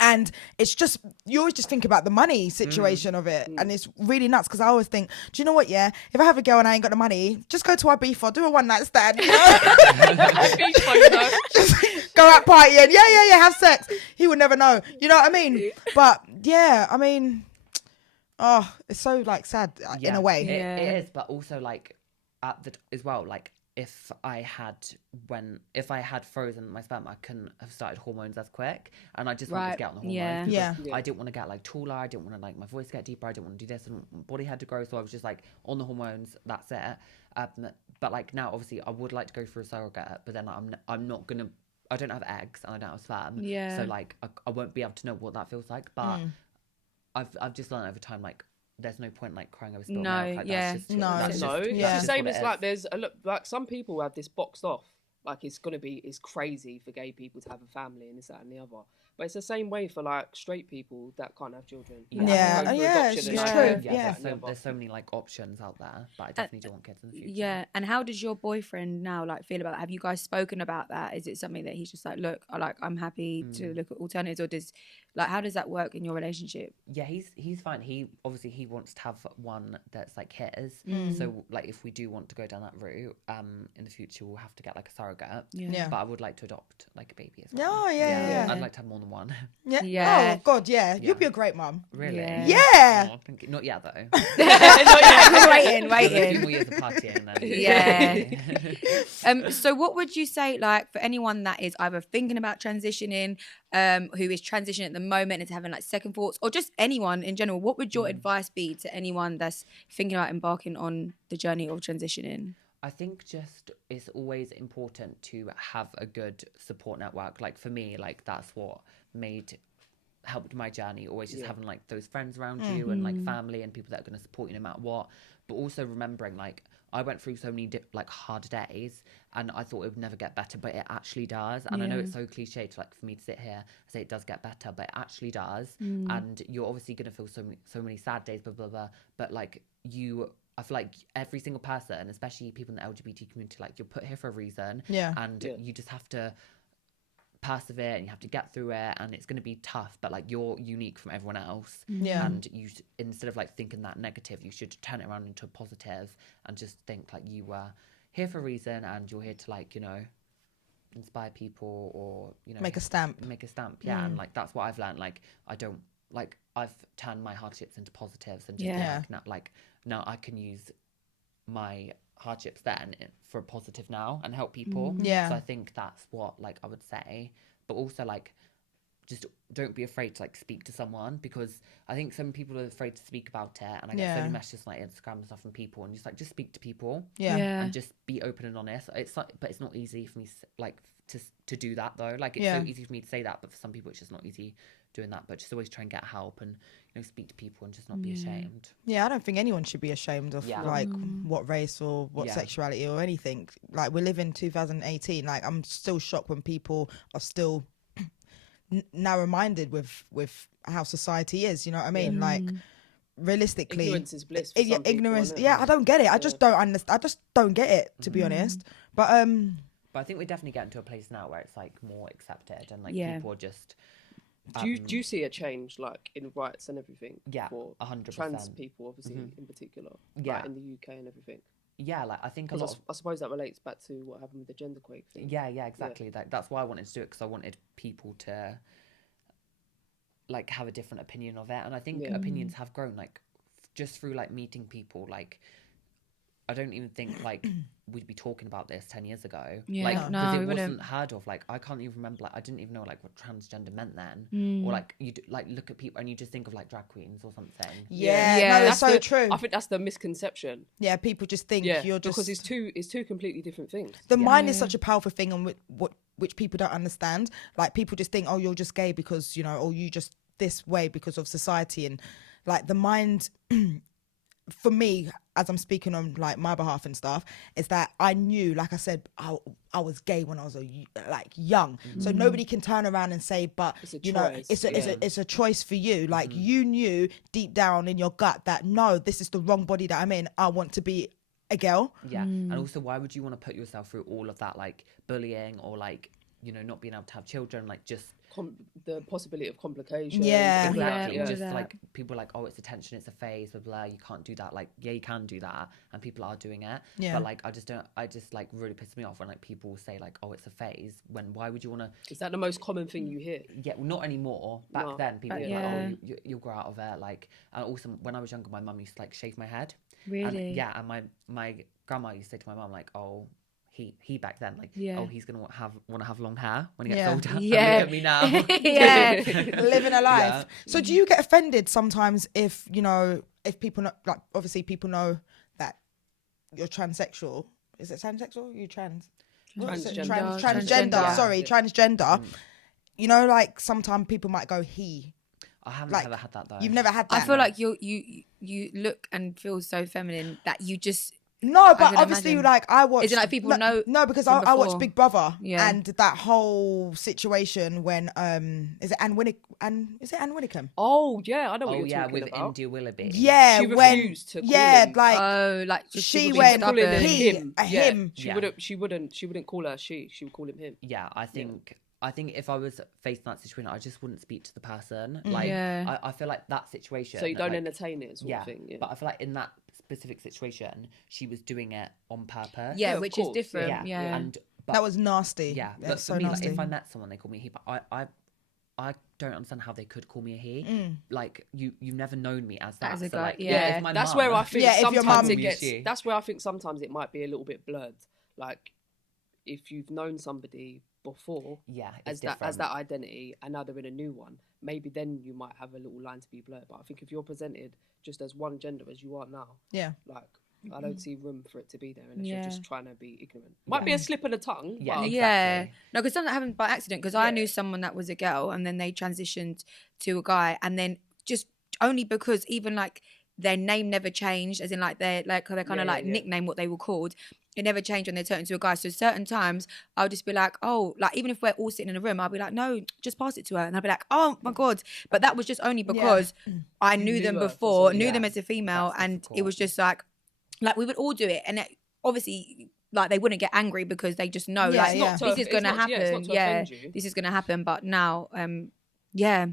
And it's just, you always just think about the money situation of it. And it's really nuts because I always think, do you know what, yeah, if I have a girl and I ain't got the money, just go to Ibiza, do a one night stand, you know? Just go out partying, yeah, have sex. He would never know, you know what I mean? But yeah, I mean, oh, it's so like sad in a way. It is, but also like as well, like if I had frozen my sperm, I couldn't have started hormones as quick, and I just wanted to get on the hormones. Yeah. I didn't want to get like taller. I didn't want to like my voice get deeper. I didn't want to do this, and my body had to grow. So I was just like on the hormones. That's it. But like now, obviously, I would like to go for a surrogate, but then I'm not gonna. I don't have eggs and I don't have sperm. Yeah. So like I won't be able to know what that feels like. But I've just learned over time like. There's no point like crying over spilled milk. Like, It's the same as like there's a look like some people have this boxed off. Like it's crazy for gay people to have a family and this, that, and the other. But it's the same way for like straight people that can't have children. It's true. Yeah, there's so many like options out there, but I definitely do want kids in the future. Yeah, and how does your boyfriend now like feel about that? Have you guys spoken about that? Is it something that he's just like, look, I'm happy to look at alternatives, or how does that work in your relationship? Yeah, he's fine. He wants to have one that's like his. So like if we do want to go down that route, in the future we'll have to get like a surrogate. Yeah. But I would like to adopt like a baby as well. Oh yeah. I'd like to have more than one. Yeah. Oh god, yeah. You'd be a great mum. Really? Yeah. Oh, not yet though. Waiting. A few more years of partying then. Yeah. So what would you say, like, for anyone that is either thinking about transitioning, who is transitioning at the moment and is having like second thoughts, or just anyone in general, what would your advice be to anyone that's thinking about embarking on the journey of transitioning? I think just it's always important to have a good support network. Like for me, like that's what helped my journey, always just having like those friends around you and like family and people that are going to support you no matter what. But also remembering like I went through so many like hard days and I thought it would never get better, but it actually does. And I know it's so cliche to like for me to sit here and say it does get better, but it actually does. And you're obviously going to feel so many sad days, blah blah blah, but like I feel like every single person, especially people in the LGBT community, like you're put here for a reason. And you just have to persevere and you have to get through it, and it's going to be tough, but like you're unique from everyone else. And you, instead of like thinking that negative, you should turn it around into a positive and just think like you were here for a reason and you're here to like, you know, inspire people or, you know, make a stamp. And like that's what I've learned. Like I've turned my hardships into positives and just now I can use my hardships then for a positive now and help people. So I think that's what like I would say. But also like just don't be afraid to like speak to someone, because I think some people are afraid to speak about it, and I get so many messages like Instagram and stuff from people, and just speak to people and just be open and honest. But it's not easy for me like to do that though. Like it's so easy for me to say that, but for some people it's just not easy doing that. But just always try and get help and, you know, speak to people and just not be ashamed. I don't think anyone should be ashamed of like what race or what sexuality or anything. Like we live in 2018. Like I'm still shocked when people are still narrow-minded with how society is. You know what I mean? Like realistically, ignorance is bliss. Ignorance. I don't get it. I just don't understand. I just don't get it, to be honest. But I think we're definitely getting to a place now where it's like more accepted and like people are just. Do you see a change like in rights and everything? Yeah, for 100%. Trans people, obviously in particular. Like in the UK and everything. Yeah, like I think I suppose that relates back to what happened with the Genderquake thing. Yeah, exactly. Like that's why I wanted to do it, because I wanted people to like have a different opinion of it, and I think opinions have grown like just through like meeting people. Like I don't even think like we'd be talking about this 10 years ago. Like because it wasn't heard of. Like I can't even remember. Like I didn't even know like what transgender meant then, or like you like look at people and you just think of like drag queens or something. No, it's so true. I think that's the misconception. Yeah, people just think you're just, because it's two completely different things. The mind is such a powerful thing, and which people don't understand. Like people just think, oh, you're just gay because, you know, or you just this way because of society, and like the mind. For me, as I'm speaking on like my behalf and stuff, is that I knew, like I said, I was gay when I was young. So nobody can turn around and say, but you know, it's a choice for you. Like you knew deep down in your gut that no, this is the wrong body that I'm in. I want to be a girl. Yeah. And also, why would you want to put yourself through all of that, like bullying or like, you know, not being able to have children, like just the possibility of complications. Yeah, exactly. Yeah, just like people are like, oh, it's attention, it's a phase, blah blah. You can't do that. Like, yeah, you can do that, and people are doing it. Yeah. But like, I just like really pisses me off when like people say like, oh, it's a phase. When why would you want to? Is that the most common thing you hear? Yeah, well, not anymore. Back then, people were like, oh, you'll grow out of it. Like, and also when I was younger, my mum used to like shave my head. Really? And my grandma used to say to my mum like, oh. He back then oh, he's gonna want to have long hair when he gets older. Yeah, look at me now. Living a life. Yeah. So do you get offended sometimes if you know, if people know, like obviously people know that you're transsexual? Is it transsexual? You transgender. Sorry, transgender. You know, like sometimes people might go he. I haven't ever had that though. You've never had that. I feel like you look and feel so feminine that you just. No, but obviously, like I watch. Is it like people know? No, because I watch Big Brother, and that whole situation when is it Anne Winnicombe? Oh yeah, I know what you're talking with about. India Willoughby. Yeah, she refused to call him. like she went him. She wouldn't call her she. She would call him him. Yeah, I think if I was facing that situation, I just wouldn't speak to the person. Like I feel like that situation. So you don't entertain it, sort of thing. Yeah, but I feel like in that specific situation, she was doing it on purpose. Yeah, which is different. Yeah. But that was nasty. Yeah, but so for me, nasty. Like, if I met someone, they call me he. But I don't understand how they could call me a he. Like you've never known me as that. As a so guy, like, that's where I think sometimes it gets. That's where I think sometimes it might be a little bit blurred. Like if you've known somebody before, as that identity, and now they're in a new one, maybe then you might have a little line to be blurred. But I think if you're presented just as one gender as you are now, like I don't see room for it to be there unless you're just trying to be ignorant. Might be a slip of the tongue. Yeah, exactly. No, because something happened by accident. Because I knew someone that was a girl, and then they transitioned to a guy, and then just only because even like their name never changed, as in like their kind of nickname, what they were called. It never changed when they turned into a guy. So certain times I'll just be like, oh, like even if we're all sitting in a room, I'll be like, no, just pass it to her. And I'll be like, oh my God. But that was just only because I knew them before, knew them as a female. And it was just like we would all do it. And obviously like they wouldn't get angry because they just know this is going to happen. This is going to happen. But now, Yeah,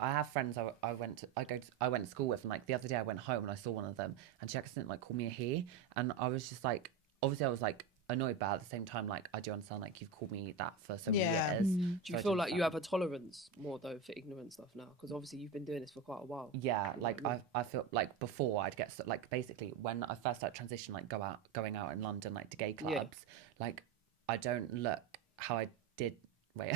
I have friends I went to school with, and like the other day I went home and I saw one of them, and she accidentally like called me a he, and I was just like, obviously I was like annoyed, but at the same time like I do understand like you've called me that for so many years. Do you feel like you have a tolerance more though for ignorant stuff now? Because obviously you've been doing this for quite a while. Yeah, like I feel like before I'd get like basically when I first started transition, like going out in London like to gay clubs, like I don't look how I did. Wait,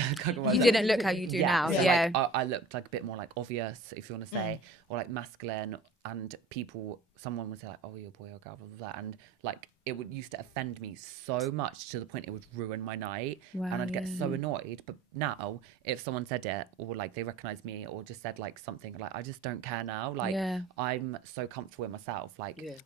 you didn't look how you do now. So yeah, like, I looked like a bit more like obvious, if you want to say, or like masculine, and someone would say like, oh, you're a boy or girl, blah blah blah, and like it used to offend me so much to the point it would ruin my night, and I'd get so annoyed. But now, if someone said it, or like they recognised me, or just said like something, like I just don't care now. Like I'm so comfortable with myself. Like to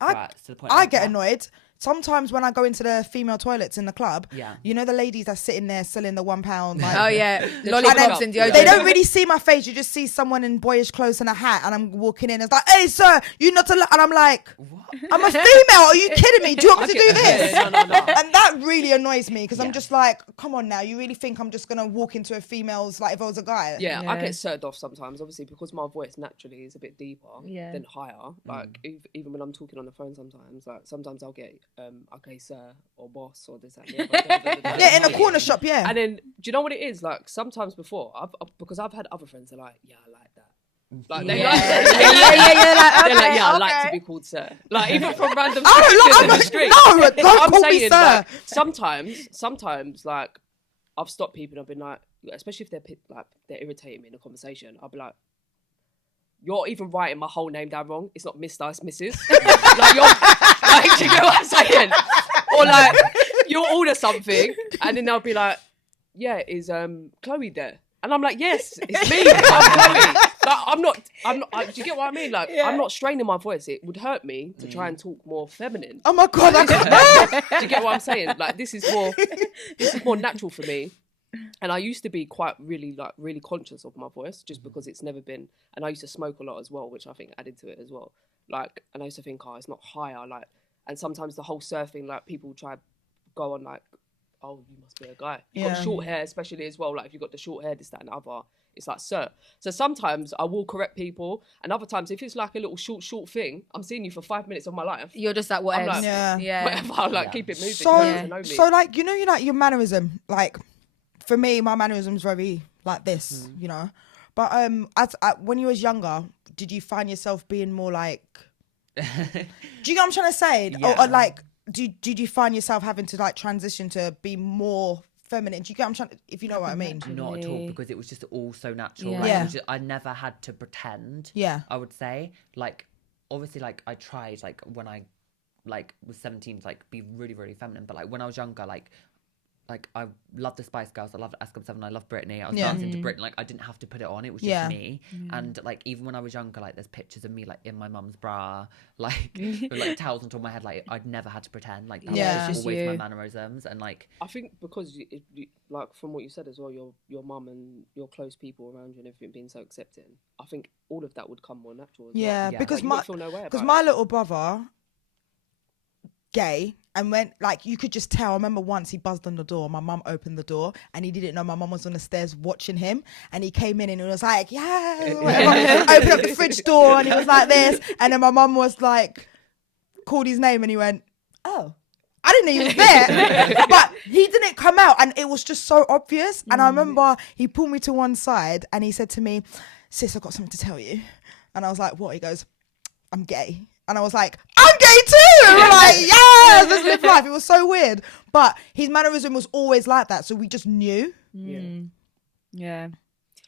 the point I get annoyed. Sometimes when I go into the female toilets in the club, you know the ladies that sitting there selling the £1 like, oh yeah, lollipops and deodorant. They don't really see my face. You just see someone in boyish clothes and a hat, and I'm walking in. It's like, hey sir, you not allowed. And I'm like, what? I'm a female. Are you kidding me? Do you want me to do this? No. And that really annoys me because I'm just like, come on now. You really think I'm just gonna walk into a female's like if I was a guy? Yeah, I get served off sometimes. Obviously, because my voice naturally is a bit deeper than higher. Like even when I'm talking on the phone, sometimes I'll get okay sir or boss or this and yeah, in a corner shop, and then do you know what it is like? Sometimes before, because I've had other friends that are like, yeah, I like that. Like they like, they're like, yeah, I like to be called sir. Like even from random strangers in the street. No, don't call me sir. Like, sometimes like I've stopped people and I've been like, especially if they're irritating me in a conversation, I'll be like, you're even writing my whole name down wrong. It's not Mr. It's Mrs. Like you're like, do you get what I'm saying? Or like you'll order something and then they'll be like, yeah, is Chloe there? And I'm like, yes, it's me. I'm Chloe. Like, I'm not, do you get what I mean? Like, I'm not straining my voice. It would hurt me to try and talk more feminine. Oh my God, I can't. Do you get what I'm saying? Like, this is more natural for me. And I used to be really conscious of my voice just because it's never been, and I used to smoke a lot as well, which I think added to it as well. Like, and I used to think, it's not higher. Like, and sometimes the whole surfing, like, people try to go on like, oh, you must be a guy. You've got short hair, especially as well. Like, if you've got the short hair, this, that, and the other, it's like, sir. So sometimes I will correct people, and other times, if it's like a little short thing, I'm seeing you for 5 minutes of my life. You're just like, whatever. Like, whatever. I'll like keep it moving. So like, you know, your mannerism. Like, for me, my mannerism's very like this, you know. But when you was younger, did you find yourself being more like? Do you know what I'm trying to say? Or like, did you find yourself having to like transition to be more feminine? Do you get what I'm trying? If you know what I mean. Not at all, because it was just all so natural. Yeah. Like, it was just, I never had to pretend. Yeah. I would say, like, obviously, like, I tried, like, when I like was 17 to like be really, really feminine, but like when I was younger, like I loved the Spice Girls, I loved SCM7, I loved Britney, I was dancing to Britney, like I didn't have to put it on, it was just me. And like even when I was younger, like there's pictures of me like in my mum's bra, like with like towels on top of my head, like I'd never had to pretend, like that was just always my mannerisms. And like I think because like from what you said as well, your mum and your close people around you and everything being so accepting, I think all of that would come more natural as well. Because like, my little brother, gay, and when like you could just tell. I remember once he buzzed on the door, my mum opened the door and he didn't know my mum was on the stairs watching him, and he came in and he was like, opened up the fridge door and he was like this, and then my mum was like, called his name and he went, oh, I didn't know he was there. But he didn't come out and it was just so obvious. And I remember he pulled me to one side and he said to me, sis, I've got something to tell you. And I was like, what? He goes, I'm gay. And I was like, I'm gay too. And we're like, yes, let's live life. It was so weird. But his mannerism was always like that. So we just knew. Yeah.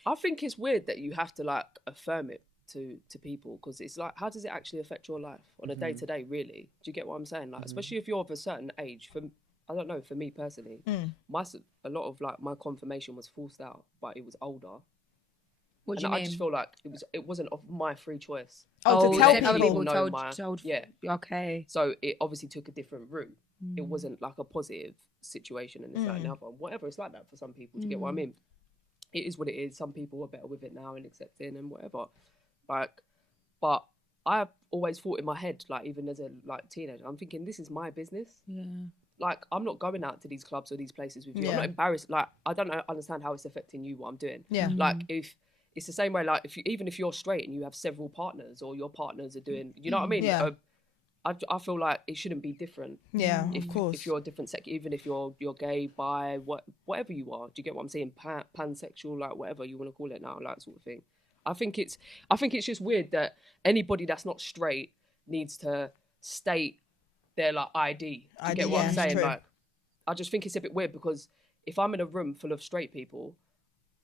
I think it's weird that you have to like affirm it to people, because it's like, how does it actually affect your life on a day to day, really? Do you get what I'm saying? Like, especially if you're of a certain age. I don't know, for me personally, a lot of like my confirmation was forced out, but it was older. What do you mean? I just feel like it wasn't of my free choice. To tell people told. Yeah. Okay. So it obviously took a different route. It wasn't like a positive situation and it's like another. Whatever, it's like that for some people. Do you get what I mean? It is what it is. Some people are better with it now and accepting and whatever. Like, but I've always thought in my head, like even as a like teenager, I'm thinking this is my business. Yeah. Like, I'm not going out to these clubs or these places with you. I'm not embarrassed. Like, I don't understand how it's affecting you, what I'm doing. Yeah. Like, if it's the same way, like, even if you're straight and you have several partners or your partners are doing, you know what I mean? Yeah. I feel like it shouldn't be different. Yeah, of course. If you're a different sex, even if you're gay, bi, whatever you are. Do you get what I'm saying? Pansexual, like, whatever you want to call it now, like, sort of thing. I think it's just weird that anybody that's not straight needs to state their like ID. Do you get what I'm saying? True. Like, I just think it's a bit weird, because if I'm in a room full of straight people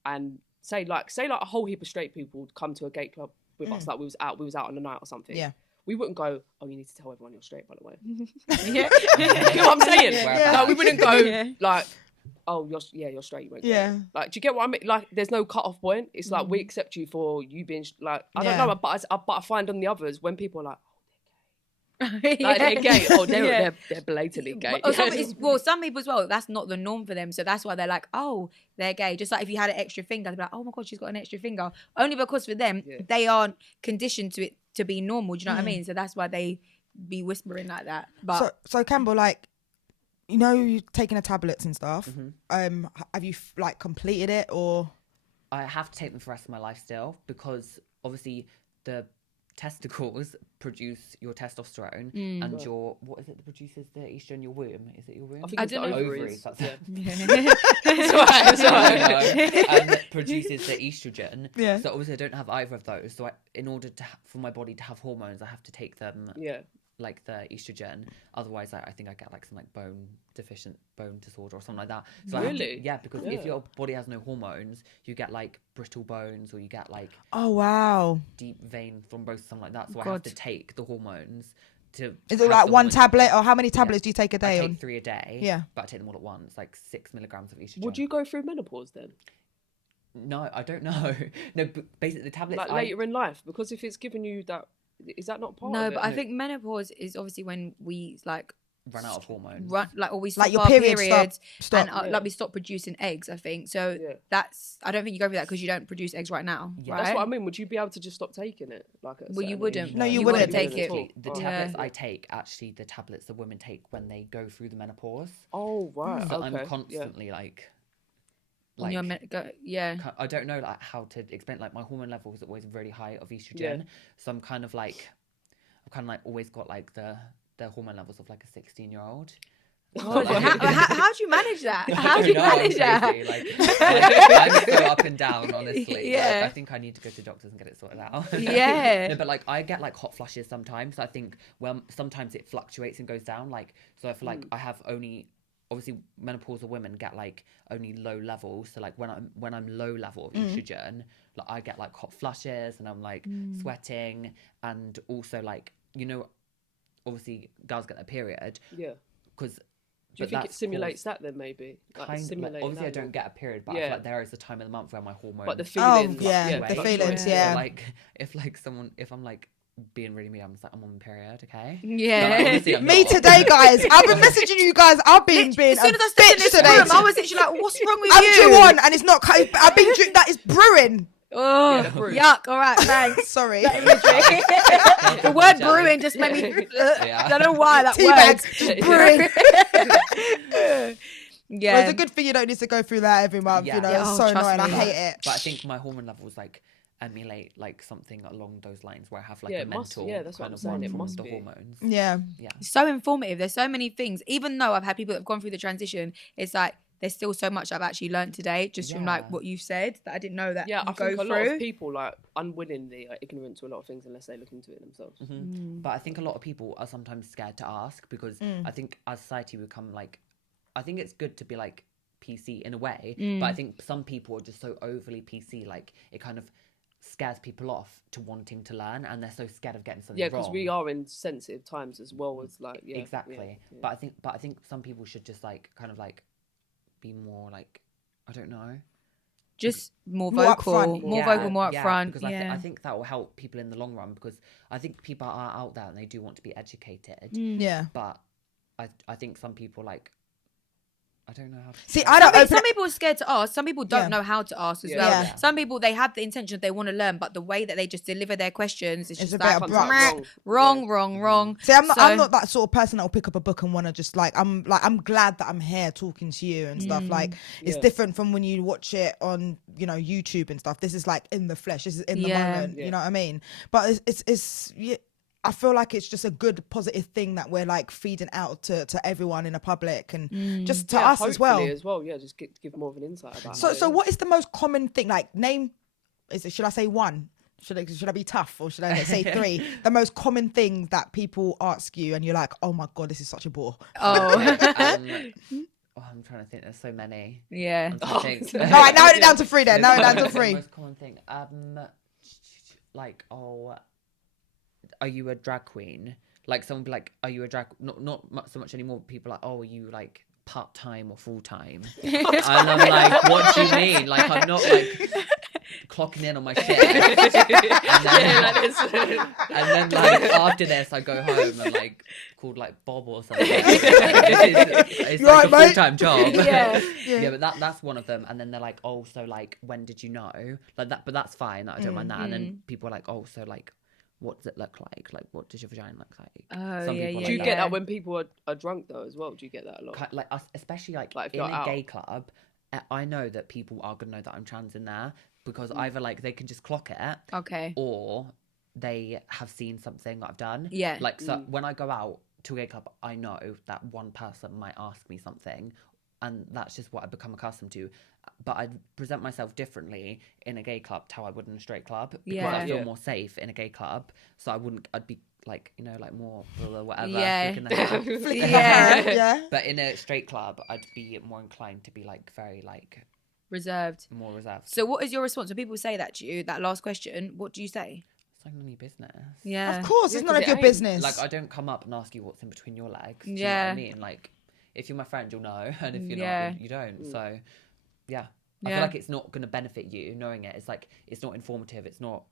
and say like a whole heap of straight people would come to a gay club with us, like we was out on a night or something. Yeah. We wouldn't go, oh, you need to tell everyone you're straight, by the way. Yeah. You know what I'm saying? Yeah. Like, we wouldn't go like, oh, you're straight. You won't go. Like, do you get what I mean? Like, there's no cut-off point. It's like, we accept you for you being like, I don't know, but I find on the others, when people are like, like they're gay, they're blatantly gay. Some people as well, that's not the norm for them, so that's why they're like, oh, they're gay. Just like if you had an extra finger, they'd be like, oh my god, she's got an extra finger, only because for them they aren't conditioned to it to be normal. Do you know what I mean? So that's why they be whispering like that. But so Cambell, like, you know, you're taking the tablets and stuff. Have you like completed it, or? I have to take them for the rest of my life still, because obviously the testicles produce your testosterone and your, what is it that produces the estrogen in your womb? Is it your womb? I don't know. Ovaries. That's it. And produces the estrogen. Yeah. So obviously I don't have either of those. So in order for my body to have hormones, I have to take them. Yeah. Like the estrogen, otherwise I think I get like some like bone disorder or something like that. So really? Because if your body has no hormones, you get like brittle bones, or you get like deep vein thrombosis, something like that. So I have to take the hormones to. Is it like one tablet, or how many tablets do you take a day? I take 3 a day. Yeah, but I take them all at once, like 6 milligrams of estrogen. Would you go through menopause then? No, I don't know. No, but basically the tablets. Like later in life, because if it's giving you that, is that not part of it? No, but I think menopause is obviously when we like run out of hormones. Or we stop like your our periods stop. and like we stop producing eggs. I think so. That's. I don't think you go through that because you don't produce eggs right now. Yeah. Right? That's what I mean. Would you be able to just stop taking it? Like, well, you wouldn't. No, you wouldn't take it. The tablets I take, actually, the tablets that women take when they go through the menopause. Oh right. So okay. I'm constantly like. I don't know like how to explain. Like my hormone level is always really high of estrogen, so I'm kind of like always got like the hormone levels of like a 16-year-old. Oh, how do you manage that? How do you manage that? I'm so up and down, honestly. Yeah. Like, I think I need to go to doctors and get it sorted out. Yeah. No, but like I get like hot flushes sometimes. I think sometimes it fluctuates and goes down. Like so, I feel like I have only. Obviously, menopausal women get like only low levels. So like when I'm low level of estrogen, like I get like hot flushes and I'm like sweating, and also like obviously girls get their period. Yeah. Because do you think it simulates that then maybe? Like obviously I don't get a period, but I feel like there is a time of the month where my hormones. But the feelings. The feelings. Yeah. So, like if I'm like being really me, I'm just like, I'm on my period, okay? Yeah. No, me today, guys. I've been messaging you guys. I've been being as soon as I stepped in this room, I was literally like, what's wrong with you? I'm due on, and it's not. I've been due. That is brewing. Oh, yuck! All right, thanks. Sorry. The word brewing just made me. I don't know why that word. Brewing. Yeah, well, it's a good thing you don't need to go through that every month. You know, it's so annoying. I hate it. But I think my hormone levels like emulate like something along those lines where I have like a mental that's kind what of I'm saying. one It from must the be. hormones. Yeah. It's so informative. There's so many things. Even though I've had people that have gone through the transition, it's like there's still so much I've actually learned today just from like what you've said that I didn't know that. Yeah, I think a lot of people like unwillingly are ignorant to a lot of things unless they look into it themselves. But I think a lot of people are sometimes scared to ask because I think as society we become like, I think it's good to be like PC in a way, but I think some people are just so overly PC, like it kind of scares people off to wanting to learn, and they're so scared of getting something wrong. Yeah, because we are in sensitive times as well as like exactly. Yeah. But I think some people should just like kind of like be more like, I don't know, just more vocal, more upfront. Because I think that will help people in the long run, because I think people are out there and they do want to be educated. Yeah, but I think some people like, I don't know how to see. I don't. Some people are scared to ask. Some people don't know how to ask as well. Yeah. Some people, they have the intention that they want to learn, but the way that they just deliver their questions is just a like bit abrupt. Wrong. See, I'm not that sort of person that will pick up a book and want to just I'm glad that I'm here talking to you and stuff. Like it's different from when you watch it on YouTube and stuff. This is like in the flesh. This is in the moment. You know what I mean? But it's I feel like it's just a good positive thing that we're like feeding out to everyone in the public and just to us as well. Yeah, just give more of an insight about it. So what is the most common thing? Like should I say one? Should I be tough, or should I say three? The most common thing that people ask you and you're like, oh my God, this is such a bore. Oh. I'm trying to think. There's so many. Yeah. All right, narrow it down to three then. Narrow it down to three. The most common thing. Are you a drag queen? Like someone be like, are you a drag? Not so much anymore. People are like, oh, are you like part-time or full-time? And I'm like, what do you mean? Like I'm not like clocking in on my shit. And then like after this I go home and like called like Bob or something. It's like a full-time job. Yeah, but that's one of them. And then they're like, oh, so like when did you know? Like that, but that's fine. I don't mind that. And then people are like, oh, so like what does it look like? Like, what does your vagina look like? Oh, yeah. Do you get that when people are drunk though as well? Do you get that a lot? Like especially like in a gay club, I know that people are gonna know that I'm trans in there because either like they can just clock it, okay, or they have seen something that I've done. Yeah. Like so when I go out to a gay club, I know that one person might ask me something, and that's just what I've become accustomed to. But I'd present myself differently in a gay club to how I would in a straight club, because I feel more safe in a gay club. So I'd be like, like more whatever. Yeah. But in a straight club, I'd be more inclined to be like very like reserved. More reserved. So what is your response when people say that to you, that last question? What do you say? It's like none of your business. Yeah. Of course, it's none of your business. Like I don't come up and ask you what's in between your legs. Do you know what I mean? Like if you're my friend, you'll know, and if you're not, you don't. So. Yeah. I feel like it's not going to benefit you knowing it. It's like, it's not informative. It's not,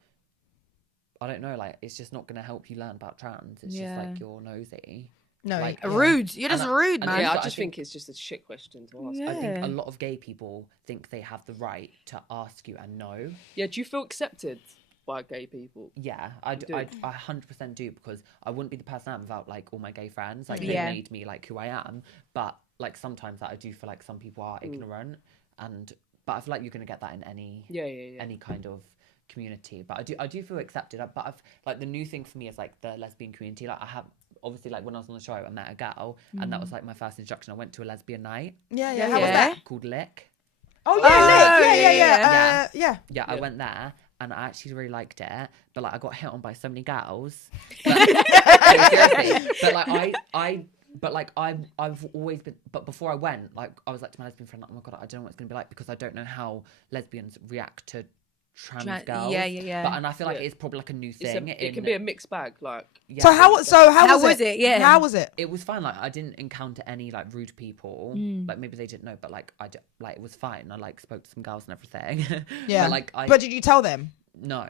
I don't know, like, it's just not going to help you learn about trans. It's just like, you're nosy. No, like, rude. You're just rude, man. Yeah, I just think it's just a shit question to ask. I think a lot of gay people think they have the right to ask you and know. Yeah, do you feel accepted by gay people? Yeah, I 100% do, because I wouldn't be the person I am without like all my gay friends. Like they made me like who I am. But like sometimes I do feel like some people are ignorant, but I feel like you're gonna get that in any any kind of community. But I do feel accepted. But I've like, the new thing for me is like the lesbian community. Like I have, obviously, like when I was on the show, I met a girl, and that was like my first introduction. I went to a lesbian night. How was that? Called Lick. Oh yeah, Lick. Yeah, I went there, and I actually really liked it. But like, I got hit on by so many girls. But like I've always been. But before I went, like I was like to my lesbian friend, like, oh my god, I don't know what it's gonna be like, because I don't know how lesbians react to trans girls. But and I feel like it's probably like a new thing. It can be a mixed bag. Like so how was it? Yeah, how was it? It was fine. Like I didn't encounter any like rude people. Like maybe they didn't know, but like it was fine. I like spoke to some girls and everything. Yeah. But did you tell them? No,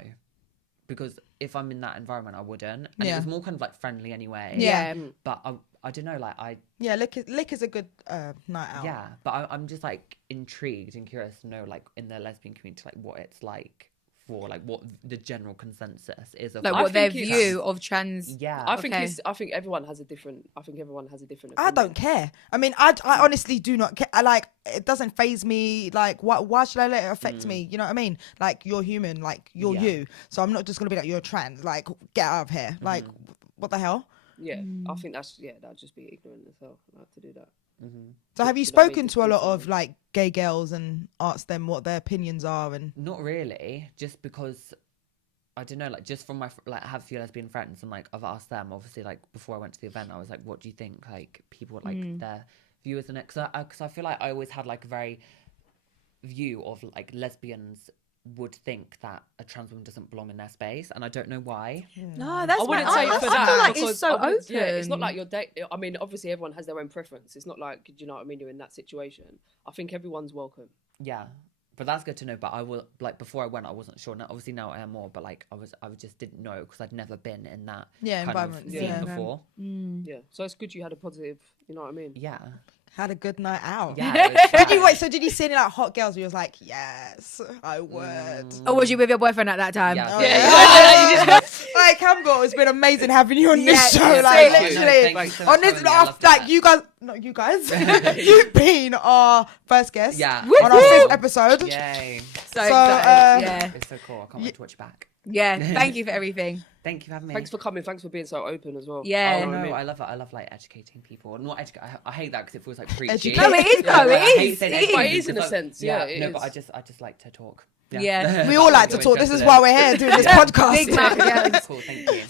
because if I'm in that environment, I wouldn't. And it was more kind of like friendly anyway. Yeah. But I don't know. Like Lick is a good night out. Yeah, but I'm just like intrigued and curious to know, like in the lesbian community, like what it's like for like what the general consensus is of like what their view of trans. Yeah, I think everyone has a different. Opinion. I don't care. I mean, I honestly do not care. I like, it doesn't faze me. Like, why should I let it affect me? You know what I mean? Like, you're human. Like, you're you. So I'm not just gonna be like, you're trans. Like, get out of here. Like, what the hell? Yeah, I think that'd just be ignorant as hell, like, to do that. So have you spoken to a lot of like gay girls and asked them what their opinions are? And not really, just because I don't know, like just from my like I have a few lesbian friends, and like I've asked them, obviously, like before I went to the event, I was like, what do you think like people like their viewers and it, because I feel like I always had like a very view of like lesbians would think that a trans woman doesn't belong in their space, and I don't know why. No, that's I wouldn't say for that. I feel like it's so open. Yeah, it's not like your date. I mean, obviously everyone has their own preference. It's not like, do you know what I mean, you're in that situation. I think everyone's welcome. Yeah, but that's good to know. But I will, like before I went, I wasn't sure. Now, obviously now I am more, but like I just didn't know, because I'd never been in that environment scene before. Yeah, so it's good you had a positive. You know what I mean? Yeah. Had a good night out. Yeah. So did you see any like hot girls where you was like, yes, I would? Or was you with your boyfriend at that time? Yeah. Like, Cambell, it's been amazing having you on this show. Yeah, like, literally, on this, like, you guys, not you guys, you've been our first guest on our 5th episode. Yay. So excited. It's so cool. I can't wait to watch it back. Yeah, thank you for everything. Thank you for having me. Thanks for coming. Thanks for being so open as well. Yeah. Oh, no, I love it. I love like educating people. Not educate. I hate that because it feels like preachy. No, it is though. It is in a sense. Yeah. No, but I just like to talk. Yeah. We all like to talk. This is why we're here doing this podcast. Big mouth. Yeah. Cool. Thank you.